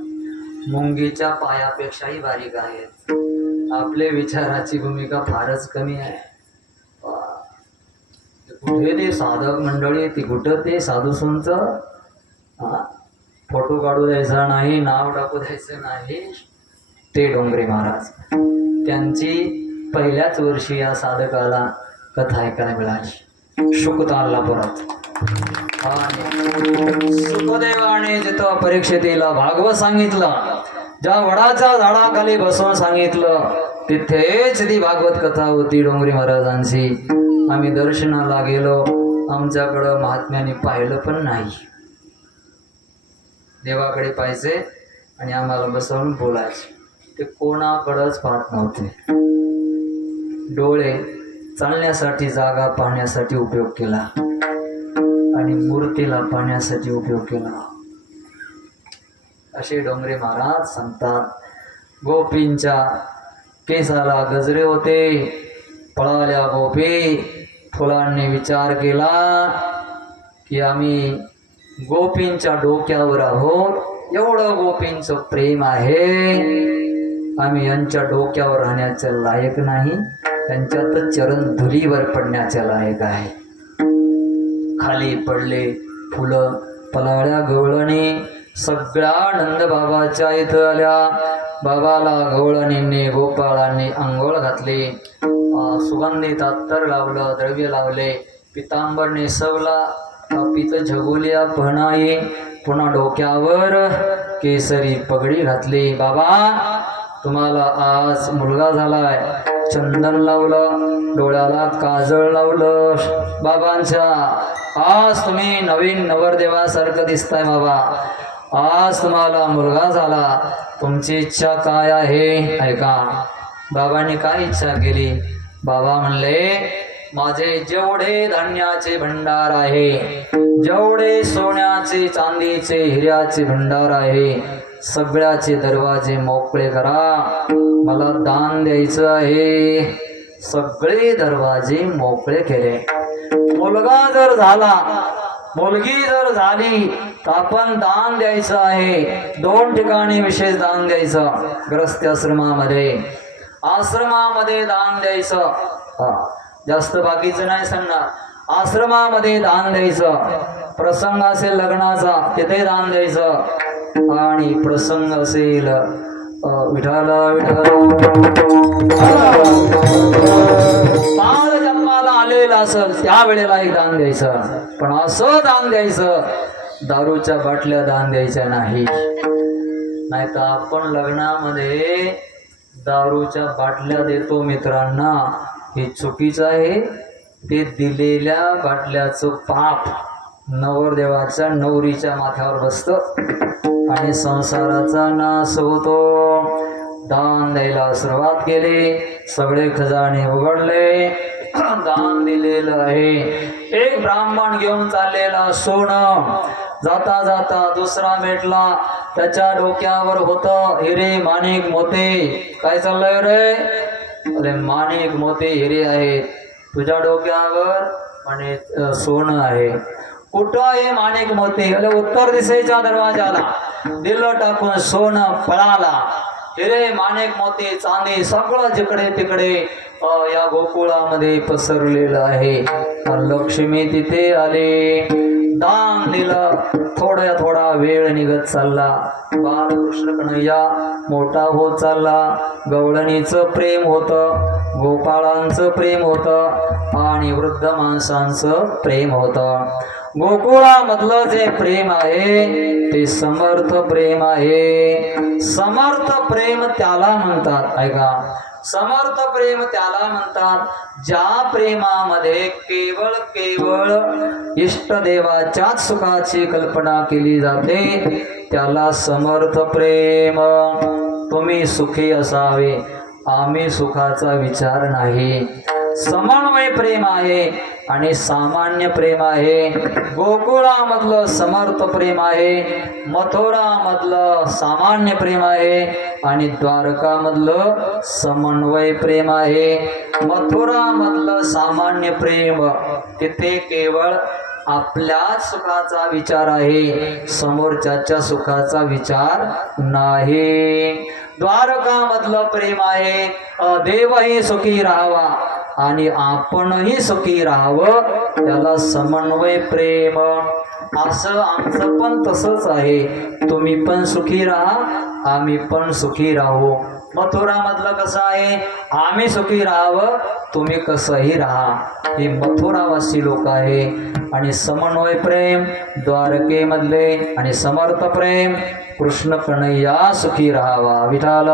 मुंगीच्या पायापेक्षाही बारीक आहेत. आपले विचाराची भूमिका फारच कमी आहे. कुठे ते साधक मंडळी, ती कुठं ते साधू संत, फोटो काढू द्यायचा नाही, नाव टाकू द्यायचं नाही. ते डोंगरे महाराज, त्यांची पहिल्याच वर्षी या साधकाला कथा ऐकायला मिळाली. शुकतानला परत सुखदेवाने जिथं परीक्षेला भागवत सांगितलं, ज्या वडाच्या झाडाखाली बसून सांगितलं, तिथेच ती भागवत कथा होती डोंगरे महाराजांची. आम्ही दर्शनाला गेलो, आमच्याकडं महात्म्याने पाहिलं पण नाही. देवाकडे पाहायचे आणि आम्हाला बसवून बोलायचे. ते कोणाकडंच पाहत नव्हते. डोळे चालण्यासाठी, जागा पाहण्यासाठी उपयोग केला आणि मूर्तीला पाहण्यासाठी उपयोग केला. असे डोंगरे महाराज सांगतात. गोपींच्या केसाला गजरे होते, पळाल्या गोपी. फुलांनी विचार केला की आम्ही गोपींच्या डोक्यावर आहोत, एवढं गोपींचं प्रेम आहे, आम्ही यांच्या डोक्यावर राहण्याचं लायक नाही, त्यांच्यात चरण धुलीवर पडण्याच्या लायक आहे. खाली पडले फुलं, पलाळ्या गवळणी सगळ्या नंद बाबाच्या इथं आल्या. बाबाला गवळणींनी गोपाळांनी आंघोळ घातली, सुगंधित अत्तर लावलं, द्रव्य लावले, पितांबर नेसवला, पित झगोल्या पहनाई, पुन्हा डोक्यावर केसरी पगडी घातली. बाबा तुम्हाला आज मुलगा झालाय. चंदन लावलं, डोळ्याला काजळ लावलं. बाबांच्या आज तुम्ही नवीन नवरदेवासारखं दिसताय बाबा. आज तुम्हाला मुलगा झाला, तुमची इच्छा काय आहे ऐका. बाबांनी काय इच्छा केली? बाबा म्हणले, माझे जेवढे धान्याचे भंडार आहे, जेवढे सोन्याचे चांदीचे हिऱ्याचे भंडार आहे, सगळ्याचे दरवाजे मोकळे करा, मला दान द्यायचं आहे. सगळे दरवाजे मोकळे केले. मुलगा जर झाला, मुलगी जर झाली तर आपण दान द्यायचं आहे. 2 ठिकाणी विशेष दान द्यायचं. ग्रस्ती आश्रमामध्ये दान द्यायचं. जास्त बाकीचं नाही सांगणार. आश्रमामध्ये दान द्यायचं. प्रसंग असेल लग्नाचा तिथे दान द्यायचं. आणि प्रसंग असेल विठाला बाळ जन्माला आलेला असेल त्यावेळेला एक दान द्यायचं. पण असं दान द्यायचं, दारूच्या बाटल्या दान द्यायच्या नाही. नाहीतर आपण लग्नामध्ये दारूच्या बाटल्या देतो मित्रांना, हे चुकीचं आहे. ते दिलेल्या बाटल्याचं पाप नवरदेवाच्या नवरीच्या माथ्यावर बसतं आणि संसाराचा नाश होतो. दान द्यायला सुरुवात केली, सगळे खजाने उघडले, दान दिलेलं आहे. एक ब्राह्मण घेऊन चाललेला सोनं, जाता जाता दुसरा भेटला, त्याच्या डोक्यावर होतं हिरे माणिक मोते. काय चाललंय रे? अरे माणिक मोते हिरे आहेत, तुझ्या डोक्यावर आणि सोनं आहे. कुठं आहे माणिक मोती? अरे उत्तर दिशेच्या दरवाजाला. दिलं टाकून सोनं पळाला. हिरे माणिक मोती चांदी सगळं जिकडे तिकडे या गोकुळामध्ये पसरलेलं आहे. लक्ष्मी तिथे आले, दान दिलं. थोडा वेळ निघत चालला. बालकृष्ण कन्हैया मोठा होत चालला. गवळणीचं प्रेम होतं, गोपाळांचं प्रेम होतं आणि वृद्ध माणसांचं प्रेम होतं. गोकुळामधलं जे प्रेम आहे ते समर्थ प्रेम आहे. समर्थ प्रेम त्याला म्हणतात. ऐका, समर्थ प्रेम त्याला म्हणतात ज्या प्रेमामध्ये केवळ केवळ इष्टदेवाच्याच सुखाची कल्पना केली जाते त्याला समर्थ प्रेम. तुम्ही सुखी असावे, आम्ही सुखाचा विचार नाही. समन्वय प्रेम आहे आणि सामान्य प्रेम आहे. गोकुळामधलं समर्थ प्रेम आहे, मथुरामधलं सामान्य प्रेम आहे आणि द्वारकामधलं समन्वय प्रेम आहे. मथुरामधलं सामान्य प्रेम तिथे केवळ आपल्याच सुखाचा विचार आहे, समोरच्याच्या सुखाचा विचार नाही. द्वारकामधलं प्रेम आहे देवही सुखी राहावा आणि आपणही सुखी राहावं, त्याला समन्वय प्रेम. असं आमचं पण तसंच आहे. तुम्ही पण सुखी राहा, आम्ही पण सुखी राहू. मथुरामधलं कसं आहे, आम्ही सुखी राहावं, तुम्ही कसंही राहा. हे मथुरावासी लोक आहे. आणि समन्वय प्रेम द्वारकेमधले आणि समर्थ प्रेम कृष्ण कन्हैया सुखी राहावा. विठाल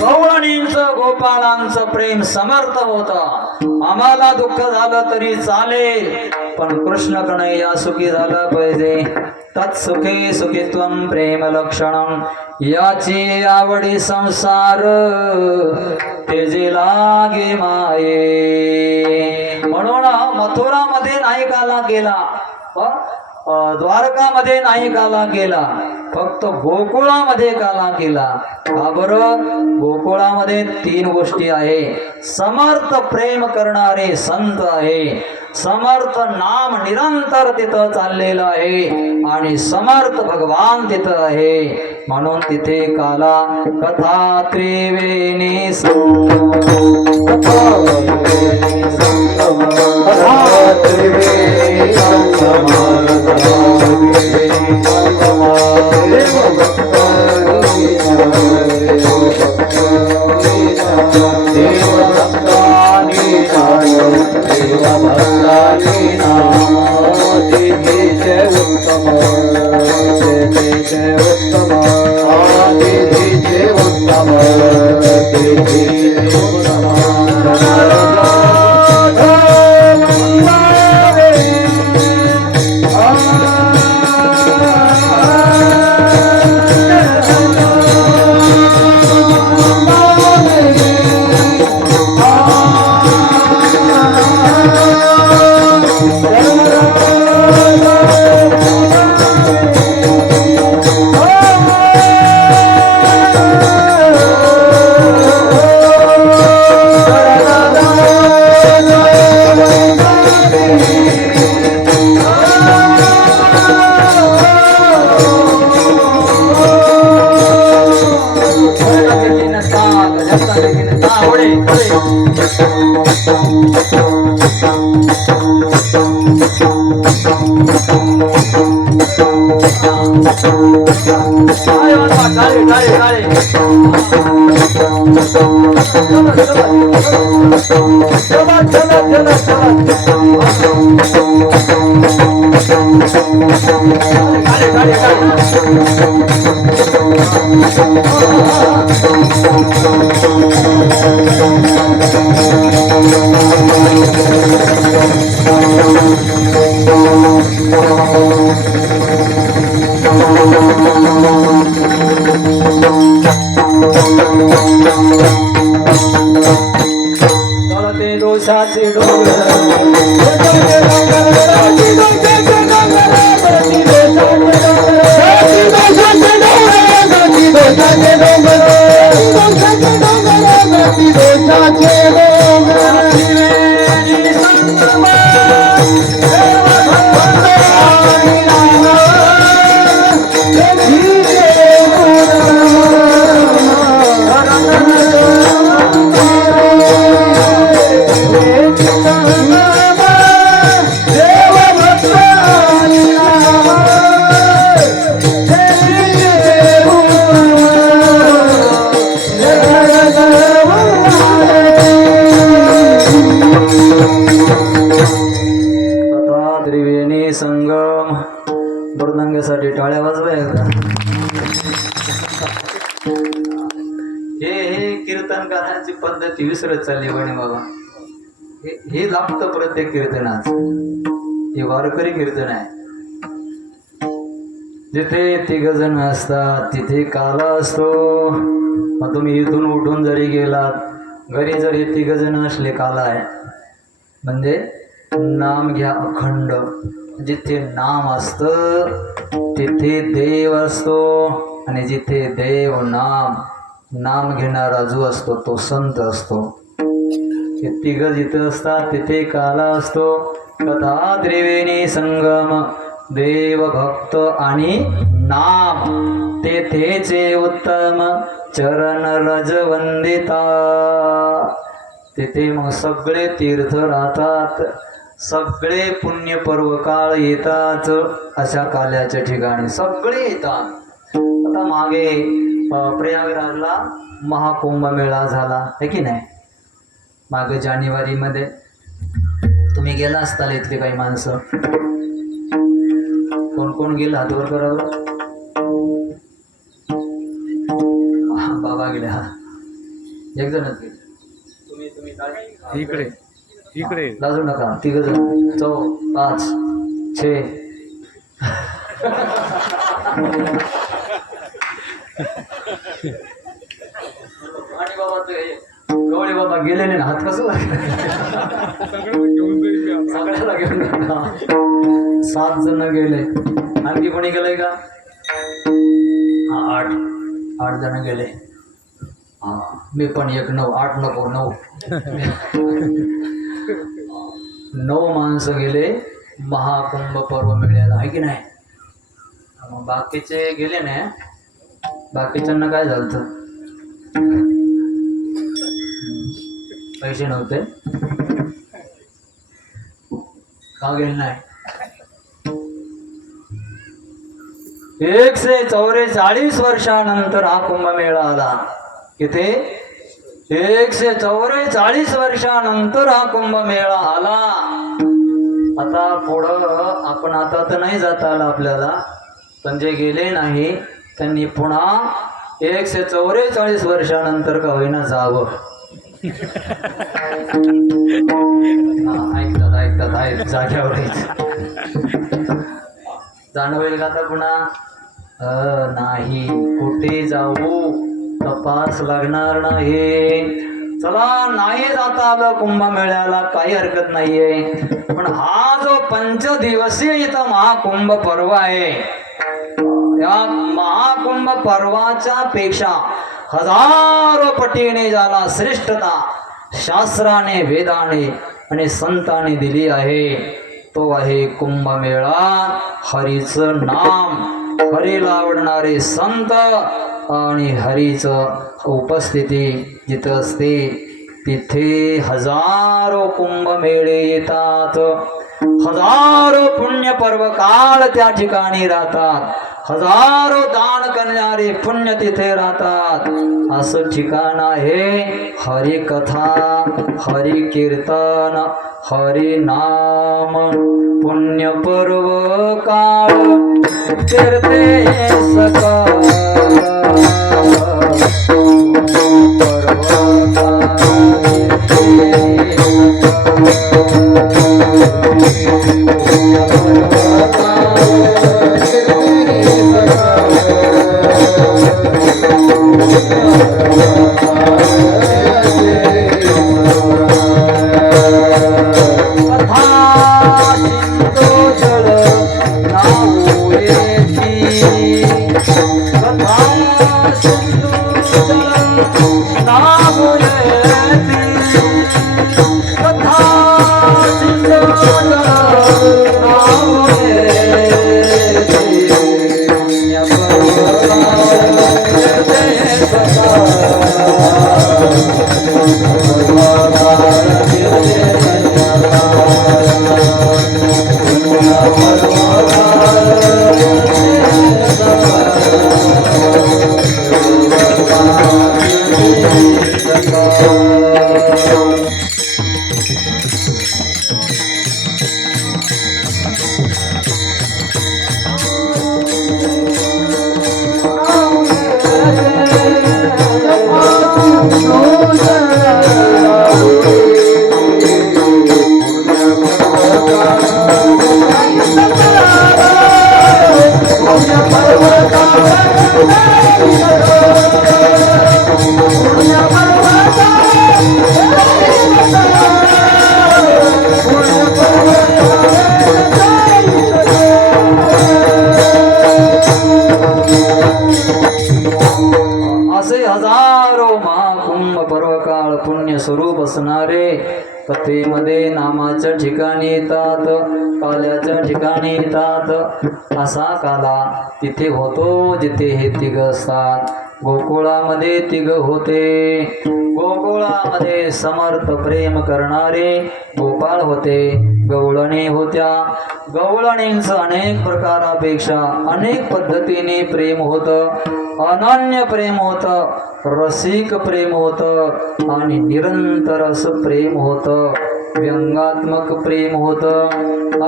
गवळणींचं गोपालांचं प्रेम समर्थ होतं. आम्हाला दुःख झालं तरी चालेल, पण कृष्ण कन्हैया सुखी झाला पाहिजे. तत्सुखे सुखित्वं प्रेम लक्षणं, याची आवडी संसार तेजे लागे माये. म्हणून मथुरामध्ये नायकाला गेला, द्वारकामध्ये नायकाला गेला, फक्त गोकुळामध्ये काला केला. का बरं? गोकुळामध्ये 3 गोष्टी आहे. समर्थ प्रेम करणारे संत आहे, समर्थ नाम निरंतर तिथं चाललेलं आहे आणि समर्थ भगवान तिथं आहे. म्हणून तिथे काला कथा त्रिवेणी दोषाचे देव भक्त साठी टाळ्या वाजवा एकदा. हे कीर्तनकारांची पद्धती विसरत चालली म्हणे बाबा. हे लागतं प्रत्येक कीर्तनात. हे वारकरी कीर्तन आहे. जिथे तिघ जण असतात तिथे काला असतो. मग तुम्ही इथून उठून जरी गेलात घरी जरी तिघ जण असले काला आहे. म्हणजे नाम घ्या अखंड. जिथे नाम असतं तिथे देव असतो. आणि जिथे देव नाम घेणारा जो असतो तो संत असतो. हे तिघ जिथं असतात तिथे काला असतो. कथा त्रिवेणी संगम देव भक्त आणि नाम तेथेचे उत्तम चरण रज वंदिता. तिथे मग सगळे तीर्थ राहतात. सगळे पुण्य पर्व काळ येतात. अशा काल्याच्या ठिकाणी सगळे येतात. आता मागे प्रयागराजला महाकुंभ मेळा झाला आहे की नाही. मागे जानेवारीमध्ये तुम्ही गेला असताल. इथले काही माणसं कोण कोण गेला हातवर करावं. बाबा गेले. हा एक जणच गेले. इकडे लाजू नका. तिघ जण 5 6 आणि बाबा ते गवळे बाबा गेले नाही. हात कसं सगळ्याला घेऊन 7 जण गेले. आणखी कोणी गेलंय का. 8 जण गेले. हा मी पण 1 9 8 नको 9 9 माणसं गेले महाकुंभ पर्व मेळ्याला आहे की नाही. मग बाकीचे गेले नाही. बाकीच्यांना काय झालं. पैसे नव्हते का गेले नाही. 144 वर्षानंतर हा कुंभमेळा आला. किती 144 वर्षानंतर हा कुंभमेळा आला. आता पुढं आपण आता तर नाही जाता आलं आपल्याला. पण जे गेले नाही त्यांनी पुन्हा 144 वर्षानंतर का होईना जावं. ऐकतात जाग्यावर जाणं होईल का आता पुन्हा. नाही कुठे जाऊ तपास लागणार नाही. चला नाही जाता आलं कुंभमेळ्याला काही हरकत नाहीये. पण हा जो 5 दिवसीय इथं महाकुंभ पर्व आहे. या महाकुंभ पर्वाच्या पेक्षा हजारो पटीने ज्याला श्रेष्ठता शास्त्राने वेदाने आणि संतांनी दिली आहे तो आहे कुंभमेळा. हरीचं नाम हरीला आवडणारे संत आणि हरीचं उपस्थिती जिथं असते तिथे हजारो कुंभमेळे येतात. हजारो पुण्य पर्व काळ त्या ठिकाणी राहतात. हजारो दान करणारे पुण्य तिथे राहतात. असं ठिकाण आहे. हरी कथा हरी कीर्तन हरी नाम पुण्य पर्व काळ कीर्ते सकाळ काल्याच्या ठिकाणी येतात, काल्याच्या ठिकाणी येतात. असा काला तिथे होतो जिथे हे तिघ असतात. गोकुळामध्ये तिघ होते. गोकुळामध्ये समर्थ प्रेम करणारे गोपाळ होते, गवळणी होत्या. गवळणींचं अनेक प्रकारापेक्षा अनेक पद्धतीने प्रेम होतं. अनन्य प्रेम होतं, रसिक प्रेम होतं आणि निरंतर असं प्रेम होतं. व्यंगात्मक प्रेम होतं.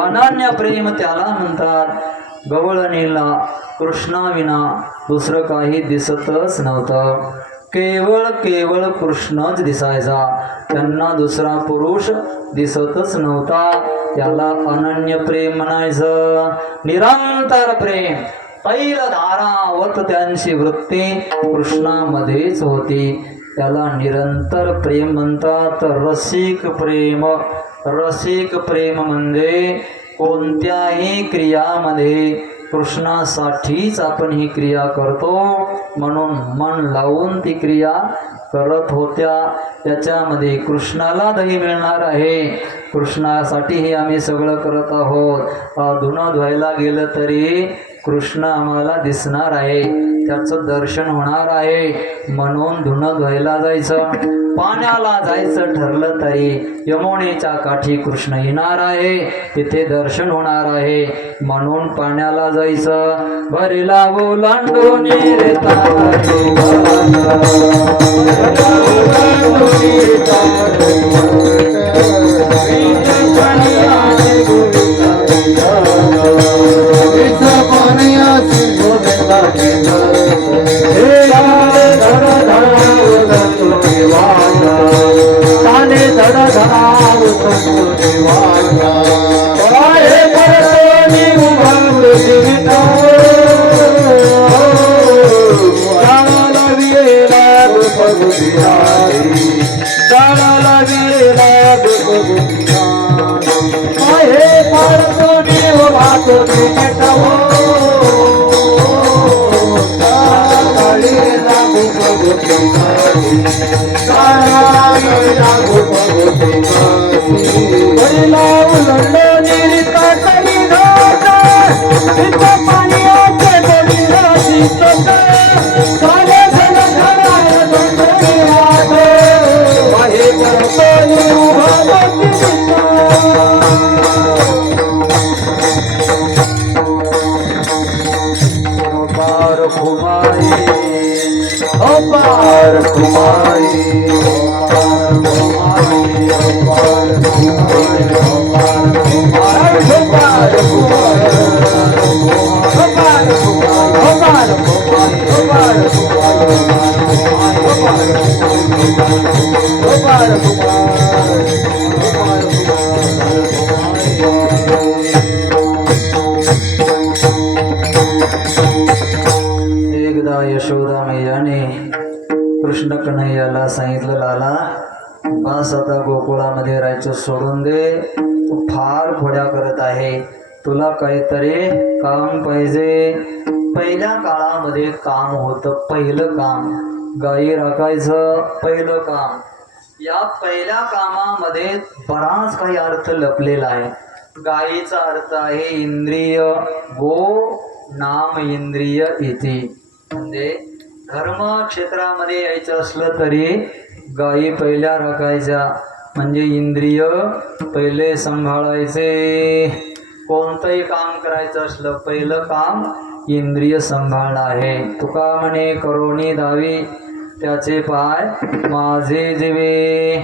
अनन्य प्रेम त्याला म्हणतात. गवळणीला कृष्णाविना दुसरं काही दिसतच नव्हतं. केवळ केवळ कृष्णच दिसायचा. त्यांना दुसरा पुरुष दिसतच नव्हता. त्याला अनन्य प्रेम म्हणायचं. निरंतर प्रेम, तैलधारावत त्यांची वृत्ती कृष्णामध्येच होती. त्याला निरंतर प्रेम म्हणतात. रसिक प्रेम, रसिक प्रेम म्हणजे कोणत्याही क्रियामध्ये कृष्णासाठीच आपण ही क्रिया करतो म्हणून मन लावून ती क्रिया करत होत्या. त्याच्यामध्ये कृष्णाला दही मिळणार आहे, कृष्णासाठी हे आम्ही सगळं करत आहोत. धुणं धुवायला गेलं तरी कृष्ण आम्हाला दिसणार आहे, त्याचं दर्शन होणार आहे म्हणून धुणं धुवायला जायचं. पाण्याला जायचं ठरलं तरी यमुनेच्या काठी कृष्ण येणार आहे, तिथे दर्शन होणार आहे म्हणून पाण्याला जायचं. भरला ओलांडून रे एकदा यशोदा मैयाने कृष्ण कन्हैयाला सांगितलं, लाला बस आता गोकुळामध्ये राहायचं सोडून दे, तू फार खोड्या करत आहे, तुला काहीतरी काम पाहिजे. पहिल्या काळामध्ये काम होतं, पहिलं काम गायी राखायचं पहिलं काम. या पहिल्या कामामध्ये बराच काही अर्थ लपलेला आहे. गायीचा अर्थ आहे इंद्रिय, गो नाम इंद्रिय इति. म्हणजे धर्म क्षेत्रामध्ये यायचं असलं तरी गायी पहिल्या राखायच्या, म्हणजे इंद्रिय पहिले सांभाळायचे. कोणतंही काम करायचं असलं पहिलं काम इंद्रिय सांभाळणं आहे. तुका म्हणे करोनी दावी त्याचे पाय माझे जिवे.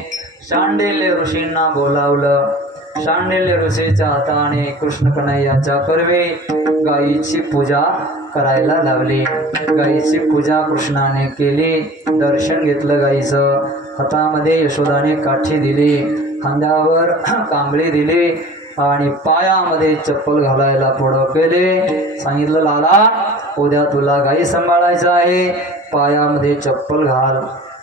शांडिल्य ऋषींना बोलावलं. शांडिल्य ऋषीच्या हाताने कृष्ण कन्हैयाच्या कर्वे गायीची पूजा करायला लावली. गायीची पूजा कृष्णाने केली. दर्शन घेतलं गायीचं. हातामध्ये यशोदाने काठी दिली, खांद्यावर कांबळी दिली आणि पायामध्ये चप्पल घालायला पुढं केले. सांगितलं, लाला उद्या तुला गायी सांभाळायचं आहे, पायामध्ये चप्पल घाल.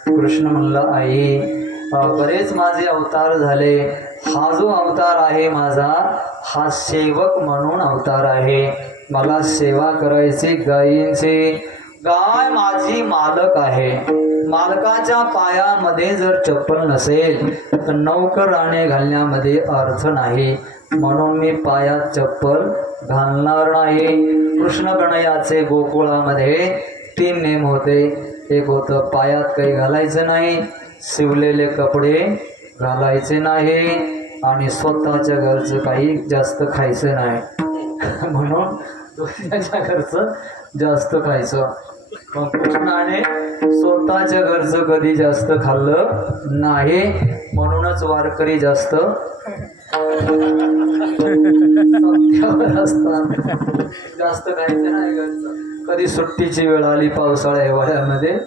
कृष्ण म्हणलं, आई बरेच माझे अवतार झाले, हा जो अवतार आहे माझा हा सेवक म्हणून अवतार आहे. मला सेवा करायची गायींची. गाय माझी मालक आहे. मालकाच्या पायामध्ये जर चप्पल नसेल तर नौकराने घालण्यामध्ये अर्थ नाही. म्हणून मी पायात चप्पल घालणार नाही. कृष्ण कन्हैयाचे गोकुळामध्ये 3 नेम होते. एक होतं पायात काही घालायचं नाही, शिवलेले कपडे घालायचे नाही आणि स्वतःच्या घरचं काही जास्त खायचं नाही. म्हणून दुसऱ्याच्या घरचं जास्त खायचं. मग कृष्णाने स्वतःच्या घरचं कधी जास्त खाल्लं नाही. म्हणूनच वारकरी जास्त सत्यावर असतात. जास्त खायचं नाही घरचं. कधी सुट्टीची वेळ आली पावसाळ्या हिवाळ्यामध्ये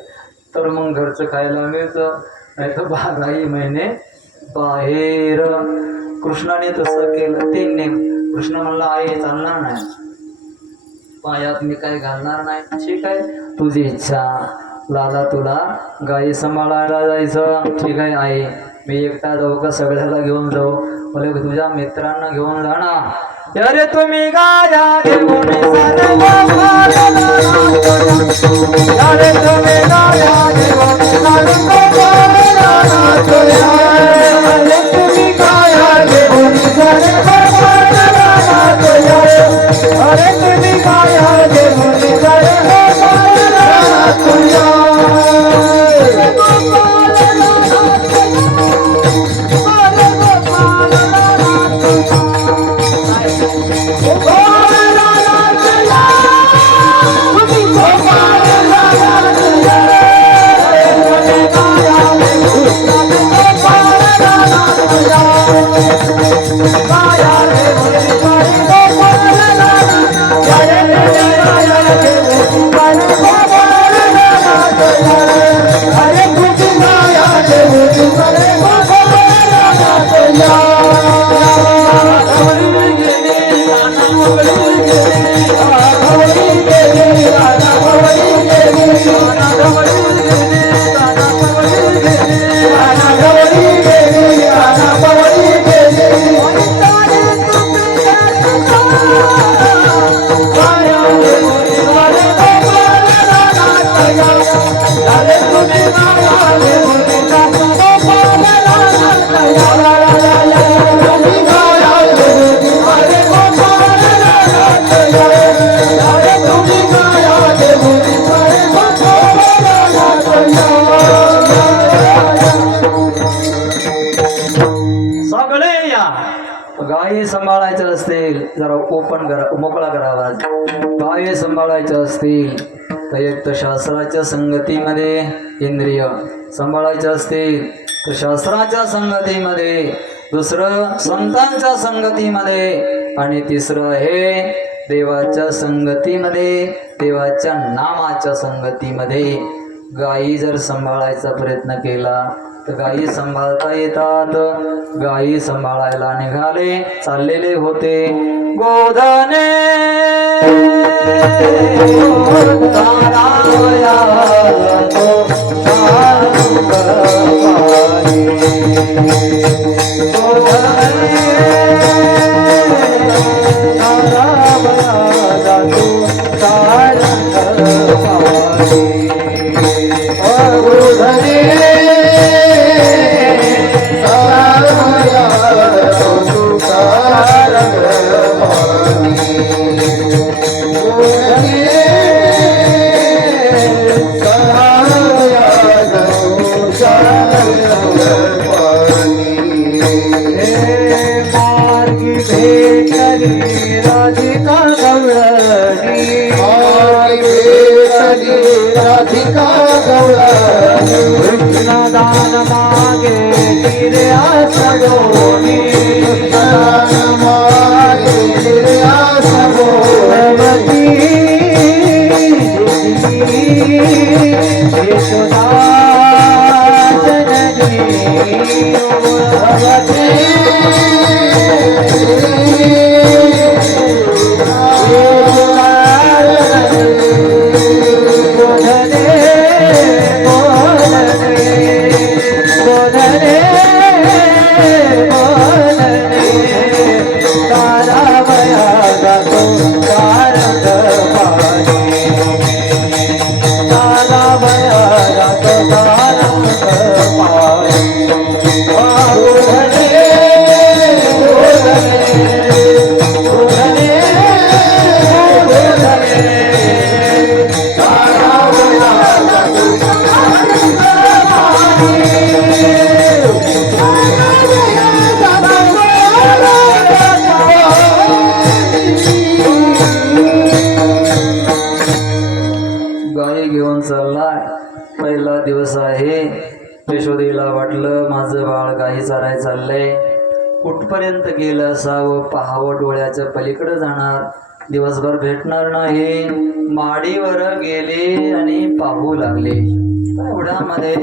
तर मग घरचं खायला मिळतं, नाही तर 12ही महिने बाहेर. कृष्णाने तसं केलं. 3 नेम. कृष्ण म्हणला आई चालणार नाही, पायात मी काय घालणार नाही. ठीक आहे, तुझी इच्छा. लाला तुला गाई सांभाळायला जायचं. ठीक आहे आई, मी एकटा जाऊ का सगळ्याला घेऊन जाऊ? बोले तुझ्या मित्रांना घेऊन जा ना. अरे तुम्ही गाया घेऊन सर्व मारला. अरे तुम्ही गाया घेऊन सर्व मारला. अरे तुम्ही गाया घेऊन सर्व मारला. अरे तुम्ही गाया घेऊन सर्व मारला. गायी सांभाळायचं असतील जरा ओपन करा, मोकळा करावा. गायी सांभाळायचं असतील तर एक तर शास्त्राच्या संगतीमध्ये इंद्रिय सांभाळायचं असतील तर शास्त्राच्या संगतीमध्ये, दुसरं संतांच्या संगतीमध्ये आणि तिसरं आहे देवाच्या संगतीमध्ये, देवाच्या नामाच्या संगतीमध्ये. गायी जर सांभाळायचा प्रयत्न केला तर गायी सांभाळता येतात. गायी सांभाळायला निघाले, चाललेले होते. गोधने दान मागे तिरे आसगोनी, दान मागे तिरे आसगोनी, यशोदा जननी भगवती यशोदेला वाटलं माझं बाळ गाई चाराय चाललंय, कुठपर्यंत गेलं असावं पाहावं, डोळ्याच्या पलीकडे जाणार, दिवसभर भेटणार नाही. माडीवर गेले आणि पाहू लागले. एवढ्यामध्ये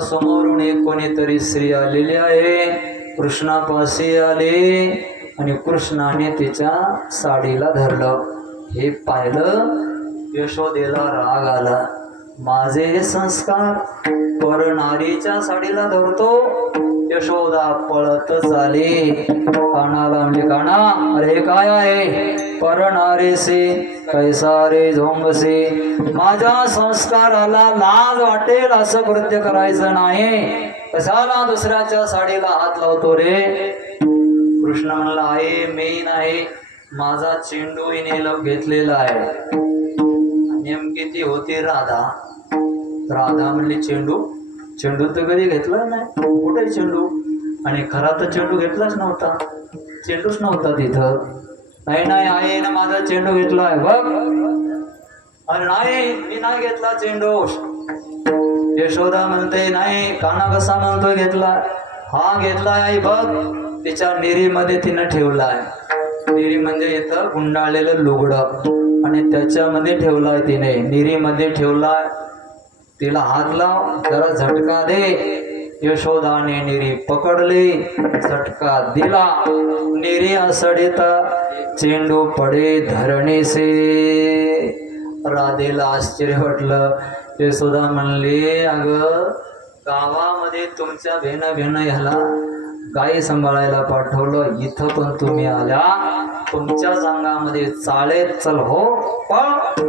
समोरून एक कोणीतरी स्त्री आलेली आहे. कृष्णापाशी आले आणि कृष्णाने तिच्या साडीला धरलं. हे पाहिलं यशोदेला राग आला. माझे हे संस्कार, पर नारीच्या साडीला धरतो. यशोदा पळत झाली, कानाला म्हणली, काना अरे हे काय आहे? पर नारीसे कैसा रे झोंबसे. माझ्या संस्काराला लाज वाटेल असं कृत्य करायचं नाही, कशाला दुसऱ्याच्या साडीला हात लावतो रे? कृष्ण म्हणला, आहे मी नाही, माझा चेंडू हिने घेतलेला आहे. नेमकी ती होती राधा. राधा म्हणली, चेंडू चेंडू तर कधी घेतला नाही, कुठे चेंडू? आणि खरा तर चेंडू घेतलाच नव्हता, चेंडूच नव्हता तिथं. नाही नाही आहे ना, माझा चेंडू घेतलाय बघ. अरे नाही, मी नाही घेतला चेंडू. यशोदा म्हणते, नाही. काना कसा म्हणतोय घेतला? हा घेतलाय आई बघ, तिच्या निरीमध्ये तिनं ठेवलाय. निरी म्हणजे इथं गुंडाळलेलं लुगडं, आणि त्याच्यामध्ये ठेवलाय तिने, निरीमध्ये ठेवलाय. तिला हात लाव, जरा झटका दे. यशोदाने निरी पकडली, झटका दिला. निरी असडेता चेंडू पडे धरणीसे. राधेला आश्चर्य वाटलं. यशोदा म्हणली, अगं गावामध्ये तुमच्या भेन ह्याला गाई सांभाळायला पाठवलं, इथं पण तुम्ही आल्या, तुमच्या अंगामध्ये चालेत, चल हो पळ.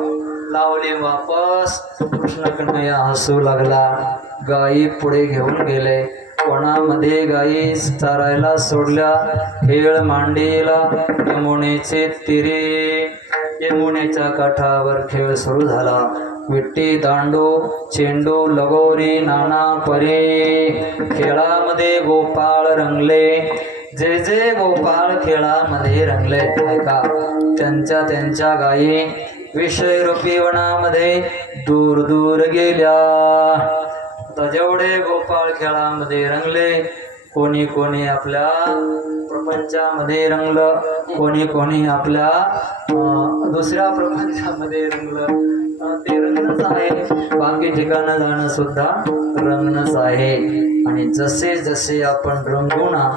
लावले वापस. कृष्ण कन्हैया हसू लागला. गायी पुढे घेऊन गेले. वनामध्ये गायी चारायला सोडल्या. खेळ मांडीला यमुनेचे तिरे. यमुनेच्या काठावर खेळ सुरू झाला. विट्टी, दांडू, चेंडू, लगोरी, नाना परे. खेळामध्ये गोपाळ रंगले. जे जे गोपाळ खेळामध्ये रंगले, ऐका, त्यांच्या गायी विषयरूपी वनामध्ये दूर दूर गेल्या. आता जेवढे गोपाळ खेळामध्ये रंगले, कोणी कोणी आपल्या प्रपंचामध्ये रंगलं, कोणी कोणी आपल्या दुसऱ्या प्रपंचामध्ये रंगलं. ते रंगणच आहे. बाकी ठिकाणं जाणं सुद्धा रंगणच आहे. आणि जसे जसे आपण रंगू ना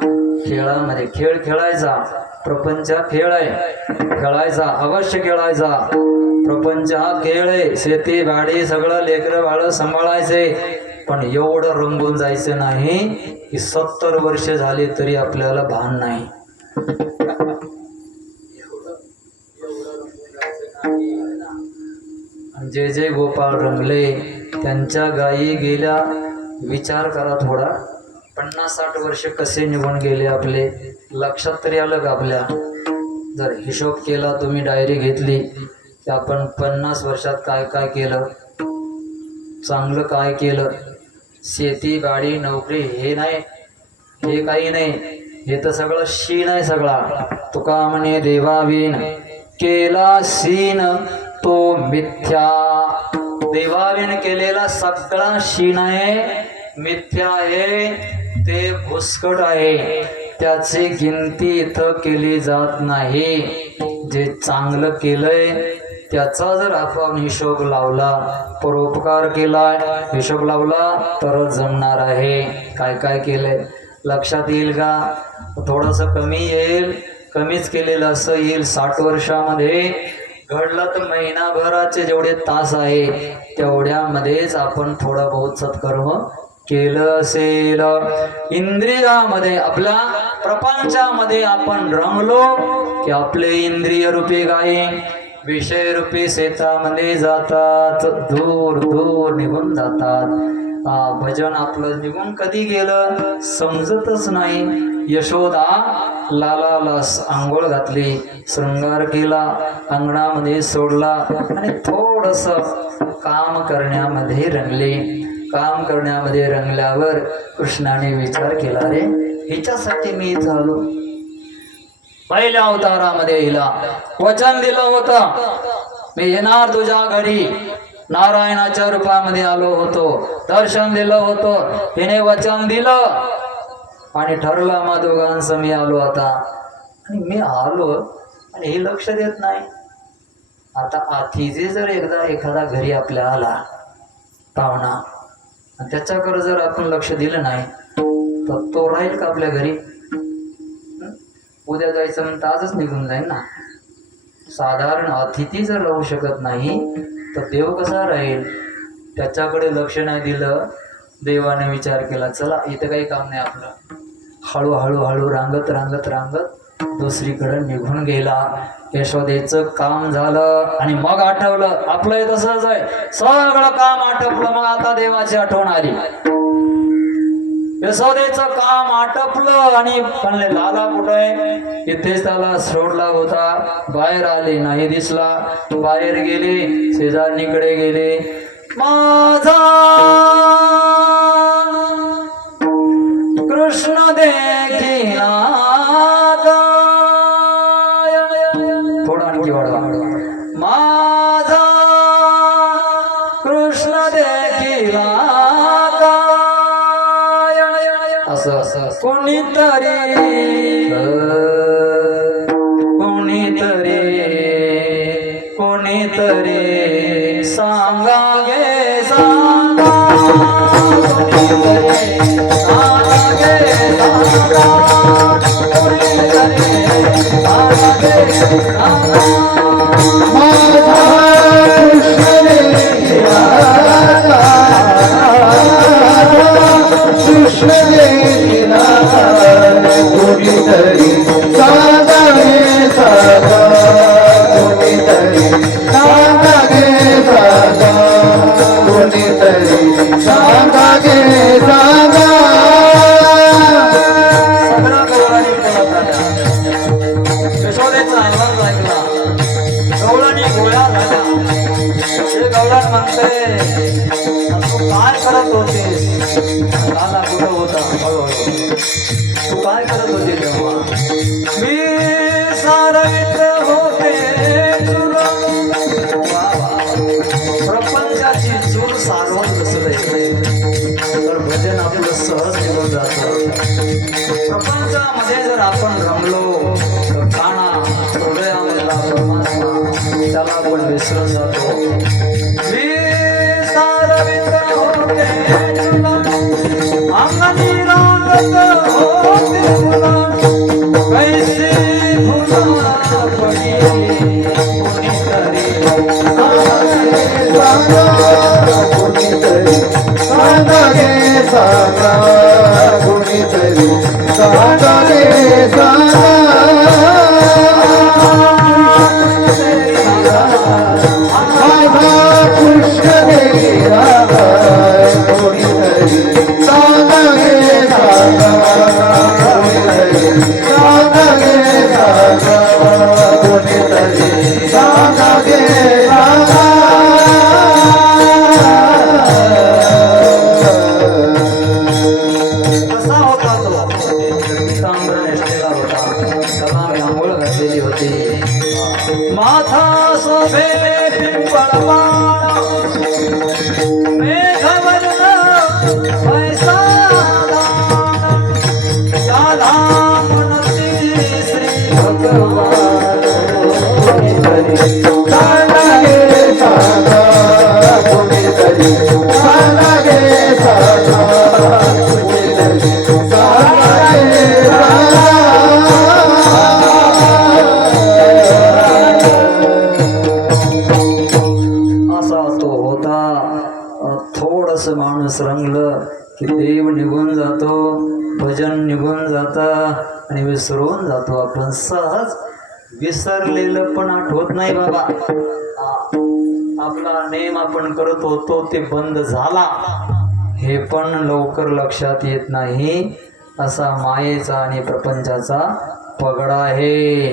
खेळामध्ये, खेळ खेळायचा, प्रपंच खेळ आहे, खेळायचा, अवश्य खेळायचा. प्रपंच हा खेळ आहे. शेती भाडी सगळं लेकरं बाळ सांभाळायचे, पण एवढं रंगून जायचं नाही की 70 वर्ष झाली तरी आपल्याला भान नाही. जे जे गोपाळ रंगले त्यांच्या गायी गेल्या. विचार करा थोडा, 50-60 वर्ष कसे निघून गेले आपले, लक्षात तरी आलं का आपल्या? जर हिशोब केला, तुम्ही डायरी घेतली की आपण 50 वर्षात काय काय केलं, चांगलं काय केलं. शेती बाडी नोकरी हे नाही, हे काही नाही, हे तर सगळं शीन आहे सगळा. तुका म्हणे देवावीन केला सीन तो मिथ्या. देवावीन केलेला सगळा शीन आहे, मिथ्या आहे, ते भुसकट आहे. त्याची गिनती इथं केली जात नाही. जे चांगलं केलंय त्याचा जर आपण हिशोब लावला, परोपकार केलाय, हिशोब लावला तरच जमणार आहे. काय काय केलंय लक्षात येईल का? थोडंसं कमी येईल, कमीच केलेलं असं येईल. 60 वर्षामध्ये घडलं तर महिनाभराचे जेवढे तास आहे तेवढ्यामध्येच आपण थोडं बहुत सत्कर्म केलं असेल. इंद्रियामध्ये, आपल्या प्रपंचामध्ये आपण रंगलो की आपले इंद्रिय रूपी गायी विषय रूपी शेतामध्ये जातात, दूर दूर निघून जातात. भजन आपलं निघून कधी गेलं समजतच नाही. यशोदा लालाला आंघोळ घातली, शृंगार केला, अंगणामध्ये सोडला आणि थोडस काम करण्यामध्ये रंगले. काम करण्यामध्ये रंगल्यावर कृष्णाने विचार केला, रे हिच्यासाठी मी झालो. पहिल्या अवतारामध्ये हिला वचन दिलं होतं, मी येणार तुझ्या घरी, नारायणाच्या रूपामध्ये आलो होतो, दर्शन दिलं होतं, हिने वचन दिलं आणि ठरलं आम्हा दोघांचं मी आलो आता. आणि मी आलो आणि हे लक्ष देत नाही. आता अतिथी जर एकदा एखादा घरी आपल्या आला पाहुणा आणि त्याच्याकडे जर आपण लक्ष दिलं नाही तर तो राहील का आपल्या घरी? उद्या जायचं म्हणतं आजच निघून जाईल ना. साधारण अतिथी जर राहू शकत नाही तर देव कसा राहील? त्याच्याकडे लक्ष नाही दिलं. देवाने विचार केला चला इथं काही काम नाही आपलं. हळूहळू रांगत रांगत रांगत दुसरीकडे निघून गेला. यशोदेचं काम झालं आणि मग आठवलं आपलं हे तसंच आहे. सगळं काम आटपलं मग आता देवाची आठवण आली. यशोदेचं काम आटपलं आणि म्हणले लाला कुठे? इथेच त्याला सोडला होता. बाहेर आले नाही दिसला. बाहेर गेले, शेजारणीकडे गेले. माझा कृष्ण देखीला थोडा आणखी वाढवा. माझा कृष्ण देखीला असं असं कोणीतरी सांगा गे सांगा. सांगा गे सांगा. तू काय करत होते तेव्हा? मी सारवित होते चूर. प्रपंचाची चूर सारवत बसले तर भजन आपलं सहज निघून जातं. प्रपंचामध्ये जर आपण रमलो तर काना हृदयामधला परमात्मा त्याला आपण विसरून जातो. मी सारवित होते चूर, अंगणी रांगत होते फुला, कैसे फुला पडली कोणीतरी सांगा गे सांगा. कोणीतरी सांगा गे सांगा. माथा सोभे पिंपळ पाण, मेघवर्ण पैसा दान, राधा म्हणती श्री भगवान. सांगा गे सांगा. कोणीतरी सांगा गे सांगा. माणूस रंगलं की देव निघून जातो, भजन निघून जातं आणि विसरून जातो. आपण सहज विसरलेलं पण आठवत नाही बाबा. आपला नेम आपण करत होतो ते बंद झाला हे पण लवकर लक्षात येत नाही. असा मायेचा आणि प्रपंचाचा पगडा आहे.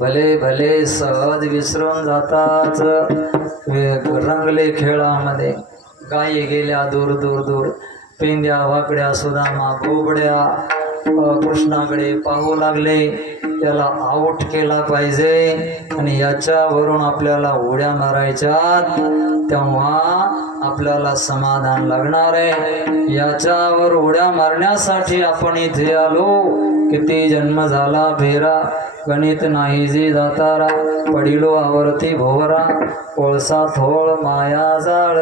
भले भले सहज विसरून जातात. रंगले खेळामध्ये, गायी गेल्या दूर दूर दूर, पेंद्या वाकड्या सुदामा गोबड्या कृष्णाकडे पाहू लागले. त्याला आऊट केला पाहिजे आणि याच्यावरून आपल्याला उड्या मारायच्यात, तेव्हा आपल्याला समाधान लागणार आहे. याच्यावर उड्या मारण्यासाठी आपण इथे आलो. किती जन्म झाला फेरा, गणित नाही जी जातारा, पडिलो आवर्ती भोवरा, कोळसा थोळ माया जाळ.